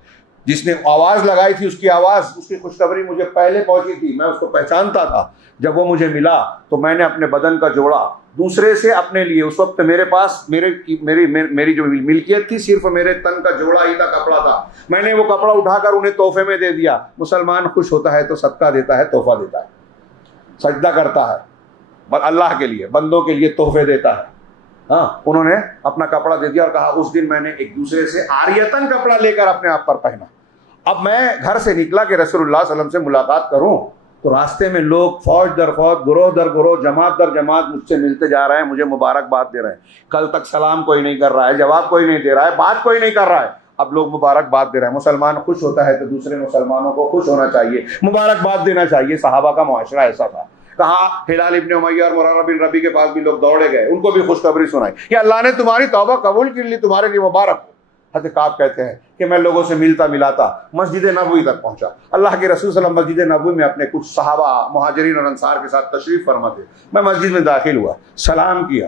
جس نے آواز لگائی تھی اس کی آواز، اس کی خوشخبری مجھے پہلے پہنچی تھی، میں اس کو پہچانتا تھا. جب وہ مجھے ملا تو میں نے اپنے بدن کا جوڑا دوسرے سے اپنے لیے، اس وقت میرے پاس میری جو ملکیت تھی صرف میرے تن کا جوڑا ہی تھا، کپڑا تھا، میں نے وہ کپڑا اٹھا کر انہیں تحفے میں دے دیا. مسلمان خوش ہوتا ہے تو صدقہ دیتا ہے، تحفہ دیتا ہے، سجدہ کرتا ہے اللہ کے لیے، بندوں کے لیے تحفے دیتا ہے. ہاں، انہوں نے اپنا کپڑا دے دیا اور کہا اس دن میں نے ایک دوسرے سے عاریتن کپڑا لے کر اپنے آپ پر پہنا. اب میں گھر سے نکلا کہ رسول اللہ صلی اللہ علیہ وسلم سے ملاقات کروں، تو راستے میں لوگ فوج در فوج، گروہ در گروہ، جماعت در جماعت مجھ سے ملتے جا رہے ہیں، مجھے مبارکباد دے رہے ہیں. کل تک سلام کوئی نہیں کر رہا ہے، جواب کوئی نہیں دے رہا ہے، بات کوئی نہیں کر رہا ہے، اب لوگ مبارکباد دے رہے ہیں. مسلمان خوش ہوتا ہے تو دوسرے مسلمانوں کو خوش ہونا چاہیے، مبارکباد دینا چاہیے. صحابہ کا معاشرہ ایسا تھا. کہا ہلال ابن امیہ اور مرارہ بن ربیع کے پاس بھی لوگ دوڑے گئے، ان کو بھی خوشخبری سنائی کہ اللہ نے تمہاری توبہ قبول کر لی، تمہارے لیے مبارک ہو. حضرت کعب کہتے ہیں کہ میں لوگوں سے ملتا ملاتا مسجد نبوی تک پہنچا. اللہ کے رسول صلی اللہ علیہ وسلم مسجد نبوی میں اپنے کچھ صحابہ مہاجرین اور انصار کے ساتھ تشریف فرما تھے. میں مسجد میں داخل ہوا، سلام کیا.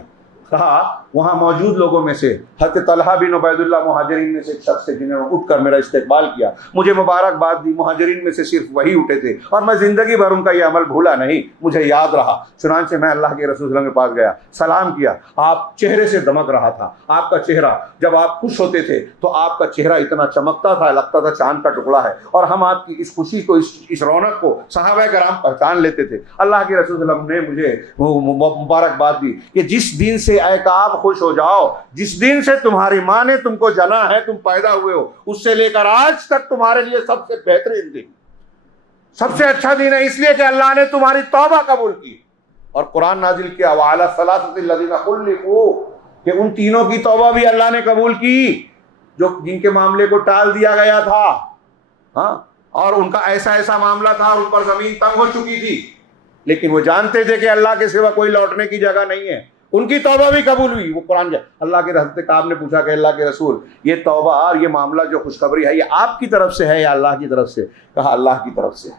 کہا وہاں موجود لوگوں میں سے حضرت طلحہ بن عبید اللہ مہاجرین میں سے ایک شخص تھے جنہوں نے اٹھ کر میرا استقبال کیا، مجھے مبارکباد دی. مہاجرین میں سے صرف وہی اٹھے تھے اور میں زندگی بھر ان کا یہ عمل بھولا نہیں، مجھے یاد رہا. چنانچہ میں اللہ کے رسول صلی اللہ علیہ وسلم کے پاس گیا، سلام کیا. آپ چہرے سے دمک رہا تھا، آپ کا چہرہ جب آپ خوش ہوتے تھے تو آپ کا چہرہ اتنا چمکتا تھا، لگتا تھا چاند کا ٹکڑا ہے، اور ہم آپ کی اس خوشی کو، اس رونق کو صحابہ کرام پہچان لیتے تھے. اللہ کے رسول صلی اللہ علیہ وسلم نے مجھے مبارکباد دی کہ جس دن سے اے کعب خوش ہو جاؤ، جس دن سے تمہاری ماں نے تم کو جنا ہے، تم پیدا ہوئے ہو، اس سے لے کر آج تک تمہارے لیے سب سے بہترین دن، سب سے اچھا دن ہے، اس لیے کہ اللہ نے تمہاری توبہ قبول کی. اور قرآن نازل کیا وعلی الثلاثۃ الذین خلفوا، کہ ان تینوں کی توبہ بھی اللہ نے قبول کی جو جن کے معاملے کو ٹال دیا گیا تھا. ہاں، اور ان کا ایسا ایسا معاملہ تھا اور ان پر زمین تنگ ہو چکی تھی، لیکن وہ جانتے تھے کہ اللہ کے سوا کوئی لوٹنے کی جگہ نہیں ہے. ان کی توبہ بھی قبول ہوئی. وہ قرآن جائے. اللہ کے حضرت کعب نے پوچھا کہ اللہ کے رسول، یہ توبہ اور یہ معاملہ جو خوشخبری ہے یہ آپ کی طرف سے ہے یا اللہ کی طرف سے؟ کہا اللہ کی طرف سے.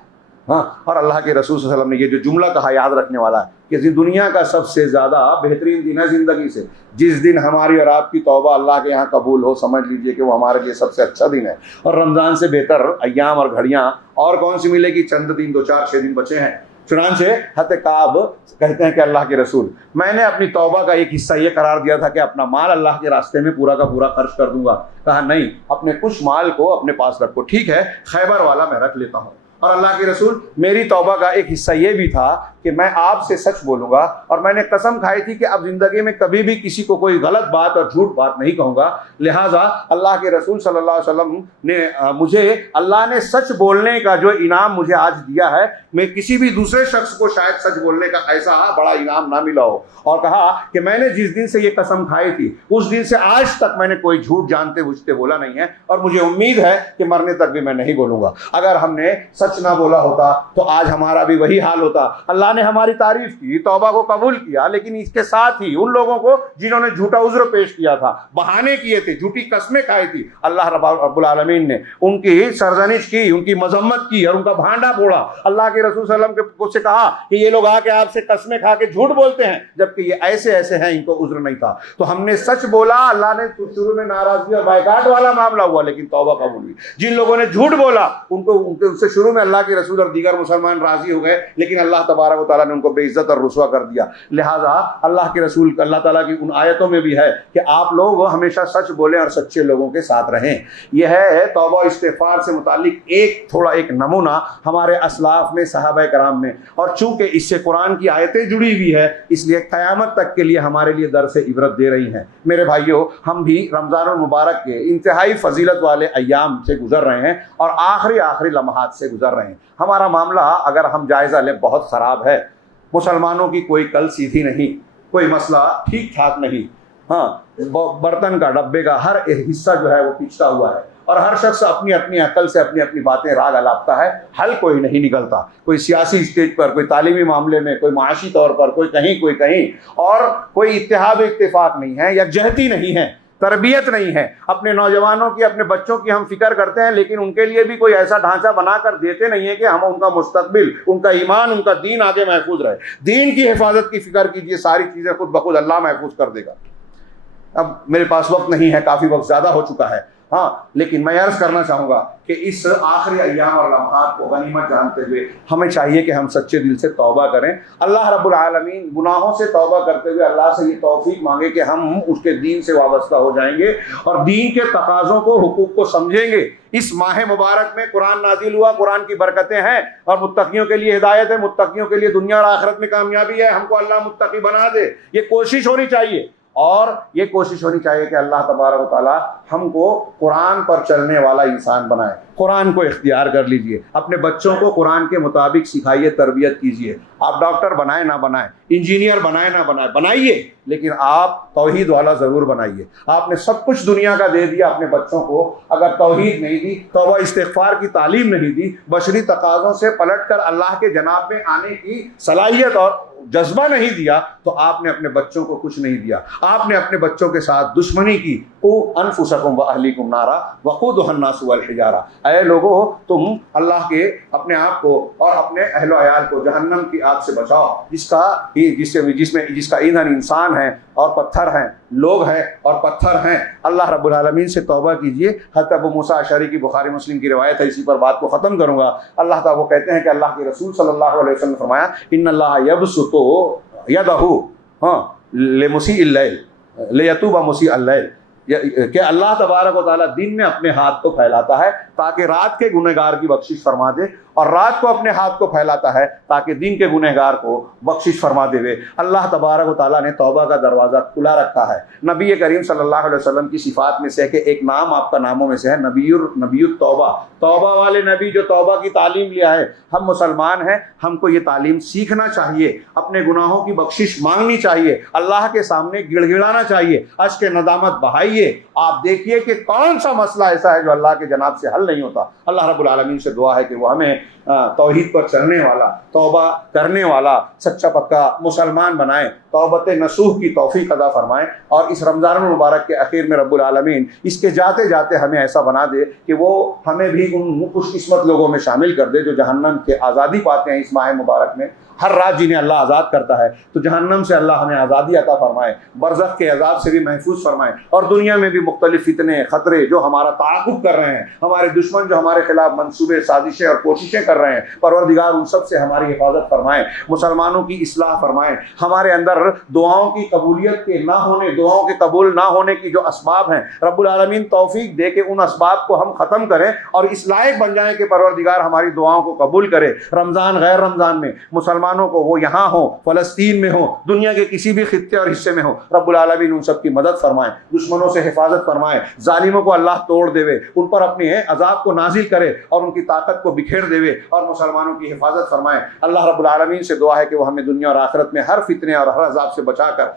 ہاں، اور اللہ کے رسول صلی اللہ علیہ وسلم نے یہ جو جملہ کہا یاد رکھنے والا ہے کہ دنیا کا سب سے زیادہ بہترین دن ہے زندگی سے جس دن ہماری اور آپ کی توبہ اللہ کے یہاں قبول ہو، سمجھ لیجئے کہ وہ ہمارے لیے سب سے اچھا دن ہے. اور رمضان سے بہتر ایام اور گھڑیاں اور کون سی ملے گی؟ چند دن، 2 4 6 دن بچے ہیں. چنانچہ حضرت کعب کہتے ہیں کہ اللہ کے رسول، میں نے اپنی توبہ کا ایک حصہ یہ قرار دیا تھا کہ اپنا مال اللہ کے راستے میں پورا کا پورا خرچ کر دوں گا. کہا نہیں، اپنے کچھ مال کو اپنے پاس رکھو. ٹھیک ہے، خیبر والا میں رکھ لیتا ہوں. اور اللہ کے رسول، میری توبہ کا ایک حصہ یہ بھی تھا کہ میں آپ سے سچ بولوں گا، اور میں نے قسم کھائی تھی کہ اب زندگی میں کبھی بھی کسی کو کوئی غلط بات اور جھوٹ بات نہیں کہوں گا. لہٰذا اللہ کے رسول صلی اللہ علیہ وسلم نے مجھے اللہ نے سچ بولنے کا جو انعام مجھے آج دیا ہے، میں کسی بھی دوسرے شخص کو شاید سچ بولنے کا ایسا بڑا انعام نہ ملا ہو. اور کہا کہ میں نے جس دن سے یہ قسم کھائی تھی اس دن سے آج تک میں نے کوئی جھوٹ جانتے بوجھتے بولا نہیں ہے، اور مجھے امید ہے کہ مرنے تک بھی میں نہیں بولوں گا. اگر ہم نے سچ نہ بولا ہوتا تو آج ہمارا بھی وہی حال ہوتا۔ اللہ نے ہماری تعریف کی، توبہ کو قبول کیا، لیکن اس کے ساتھ ہی ان لوگوں کو جنہوں نے جھوٹا عذر پیش کیا تھا، بہانے کیے تھے، جھوٹی قسمیں کھائی تھی، اللہ رب العالمین نے ان کی سرزنش کی، ان کی مذمت کی اور ان کا بھانڈا پھوڑا۔ اللہ کے رسول صلی اللہ علیہ وسلم سے کہا کہ یہ لوگ آ کے آپ سے قسمیں کھا کے جھوٹ بولتے ہیں، جبکہ یہ ایسے ایسے ہیں، ان کو عذر نہیں تھا۔ تو ہم نے سچ بولا، اللہ نے شروع میں ناراضگی اور بائیکاٹ والا معاملہ ہوا، لیکن توبہ قبول ہوئی۔ جن لوگوں نے جھوٹ بولا ان سے شروع میں اللہ کے رسول اور دیگر مسلمان راضی ہو گئے، لیکن اللہ تبارک و تعالیٰ نے ان کو بے عزت اور رسوا کر دیا۔ لہٰذا اللہ کے رسول اللہ تعالیٰ کی ان آیتوں میں بھی ہے کہ آپ لوگ ہمیشہ سچ بولیں اور سچے لوگوں کے ساتھ رہیں۔ یہ ہے توبہ استغفار سے متعلق ایک نمونہ ہمارے اسلاف میں، صحابہ کرام میں، اور چونکہ اس سے قرآن کی آیتیں جڑی ہوئی ہے اس لیے قیامت تک کے لیے ہمارے لیے درس عبرت دے رہی ہیں۔ میرے بھائیوں، ہم بھی رمضان المبارک کے انتہائی فضیلت والے ایام سے گزر رہے ہیں اور آخری لمحات سے گزر رہے ہیں۔ ہمارا معاملہ اگر ہم جائزہ لیں بہت خراب ہے۔ مسلمانوں کی کوئی کل سیدھی نہیں، کوئی مسئلہ ٹھیک ٹھاک نہیں۔ ہاں، برتن کا ڈبے کا ہر حصہ جو ہے وہ پچھتا ہوا ہے، اور ہر شخص اپنی اپنی عقل سے اپنی اپنی باتیں راگ الاپتا ہے، حل کوئی نہیں نکلتا۔ کوئی سیاسی اسٹیج پر، کوئی تعلیمی معاملے میں، کوئی معاشی طور پر، کوئی کہیں، اور کوئی اتحاد و اتفاق نہیں ہے، یکجہتی نہیں ہے، تربیت نہیں ہے۔ اپنے نوجوانوں کی، اپنے بچوں کی ہم فکر کرتے ہیں، لیکن ان کے لیے بھی کوئی ایسا ڈھانچہ بنا کر دیتے نہیں ہے کہ ہم ان کا مستقبل، ان کا ایمان، ان کا دین آگے محفوظ رہے۔ دین کی حفاظت کی فکر کیجئے، ساری چیزیں خود بخود اللہ محفوظ کر دے گا۔ اب میرے پاس وقت نہیں ہے، کافی وقت زیادہ ہو چکا ہے، ہاں، لیکن میں عرض کرنا چاہوں گا کہ اس آخری ایام اور لمحات کو غنیمت جانتے ہوئے ہمیں چاہیے کہ ہم سچے دل سے توبہ کریں۔ اللہ رب العالمین گناہوں سے توبہ کرتے ہوئے اللہ سے یہ توفیق مانگے کہ ہم اس کے دین سے وابستہ ہو جائیں گے اور دین کے تقاضوں کو، حقوق کو سمجھیں گے۔ اس ماہ مبارک میں قرآن نازل ہوا، قرآن کی برکتیں ہیں اور متقیوں کے لیے ہدایت ہے، متقیوں کے لیے دنیا اور آخرت میں کامیابی ہے۔ ہم کو اللہ متقی بنا دے، یہ کوشش ہونی چاہیے، اور یہ کوشش ہونی چاہیے کہ اللہ تبارک و تعالیٰ ہم کو قرآن پر چلنے والا انسان بنائے۔ قرآن کو اختیار کر لیجئے، اپنے بچوں کو قرآن کے مطابق سکھائیے، تربیت کیجئے۔ آپ ڈاکٹر بنائیں نہ بنائیں، انجینئر بنائیں نہ بنائیں، بنائیے، لیکن آپ توحید والا ضرور بنائیے۔ آپ نے سب کچھ دنیا کا دے دیا اپنے بچوں کو، اگر توحید نہیں دی، توبہ استغفار کی تعلیم نہیں دی، بشری تقاضوں سے پلٹ کر اللہ کے جناب میں آنے کی صلاحیت اور جذبہ نہیں دیا، تو آپ نے اپنے بچوں کو کچھ نہیں دیا۔ آپ نے اپنے بچوں کے ساتھ دشمنی کی۔ قوا انفسکم واہلیکم نارا وقودھا الناس والحجارہ، اے لوگو تم اللہ کے اپنے آپ کو اور اپنے اہل و عیال کو جہنم کی آگ سے بچاؤ، جس کا ایندھن انسان ہے اور پتھر ہیں، لوگ ہیں اور پتھر ہیں۔ اللہ رب العالمین سے توبہ کیجئے۔ حضرت ابو موسیٰ اشعری کی بخاری مسلم کی روایت ہے، اسی پر بات کو ختم کروں گا۔ اللہ تعالیٰ وہ کہتے ہیں کہ اللہ کے رسول صلی اللہ علیہ وسلم نے فرمایا، ان اللہ یبسط یدہ لمسیء اللیل لیتوب مسیء اللیل، کہ اللہ تبارک و تعالیٰ دن میں اپنے ہاتھ کو پھیلاتا ہے تاکہ رات کے گنہگار کی بخشش فرما دے، اور رات کو اپنے ہاتھ کو پھیلاتا ہے تاکہ دن کے گنہگار کو بخشش فرما دے۔ اللہ تبارک و تعالیٰ نے توبہ کا دروازہ کھلا رکھا ہے۔ نبی کریم صلی اللہ علیہ وسلم کی صفات میں سے کہ ایک نام آپ کا ناموں میں سے ہے نبی التوبہ، توبہ والے نبی جو توبہ کی تعلیم لیا ہے۔ ہم مسلمان ہیں، ہم کو یہ تعلیم سیکھنا چاہیے، اپنے گناہوں کی بخشش مانگنی چاہیے، اللہ کے سامنے گڑ گڑانا چاہیے، اشک ندامت بہائیے۔ آپ دیکھیے کہ کون سا مسئلہ ایسا ہے جو اللہ کے جناب سے حل نہیں ہوتا۔ اللہ رب العالمین سے دعا ہے کہ وہ ہمیں توحید پر چلنے والا، توبہ کرنے والا سچا پکا مسلمان بنائیں، توبت نصوح کی توفیق عطا فرمائیں، اور اس رمضان المبارک کے اخیر میں رب العالمین اس کے جاتے جاتے ہمیں ایسا بنا دے کہ وہ ہمیں بھی ان خوش قسمت لوگوں میں شامل کر دے جو جہنم کے آزادی پاتے ہیں اس ماہ مبارک میں۔ ہر رات جنہیں اللہ آزاد کرتا ہے، تو جہنم سے اللہ ہمیں آزادی عطا فرمائے، برزخ کے عذاب سے بھی محفوظ فرمائے، اور دنیا میں بھی مختلف فتنے خطرے جو ہمارا تعاقب کر رہے ہیں، ہمارے دشمن جو ہمارے خلاف منصوبے سازشیں اور کوششیں کر رہے ہیں، پروردگار ان سب سے ہماری حفاظت فرمائے، مسلمانوں کی اصلاح فرمائے۔ ہمارے اندر دعاؤں کی قبولیت کے نہ ہونے، دعاؤں کے قبول نہ ہونے کی جو اسباب ہیں، رب العالمین توفیق دے کہ ان اسباب کو ہم ختم کریں اور اس لائق بن جائیں کہ پروردگار ہماری دعاؤں کو قبول کرے۔ رمضان غیر رمضان میں مسلمانوں کو، وہ یہاں ہو، فلسطین میں ہو، دنیا کے کسی بھی خطے اور حصے میں ہو، رب العالمین ان سب کی مدد فرمائے، دشمنوں سے حفاظت فرمائے، ظالموں کو اللہ توڑ دے، ان پر اپنے عذاب کو نازل کرے اور ان کی طاقت کو بکھیر دے اور مسلمانوں کی حفاظت فرمائے۔ اللہ رب العالمین سے دعا ہے کہ وہ ہمیں دنیا اور آخرت میں ہر فتنے اور ہر ہر عذاب سے بچا کر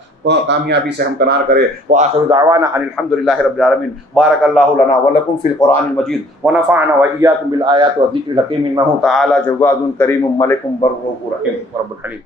کامیابی سے ہمکنار کرے. وآخر دعوانا ان الحمد للہ رب العالمین. بارک اللہ لنا ولکم فی القرآن المجید ونفعنا وإیاکم بالآیات والذکر الحکیم انہ تعالی جواد کریم ملک بر رؤوف رحیم رب الحلیم.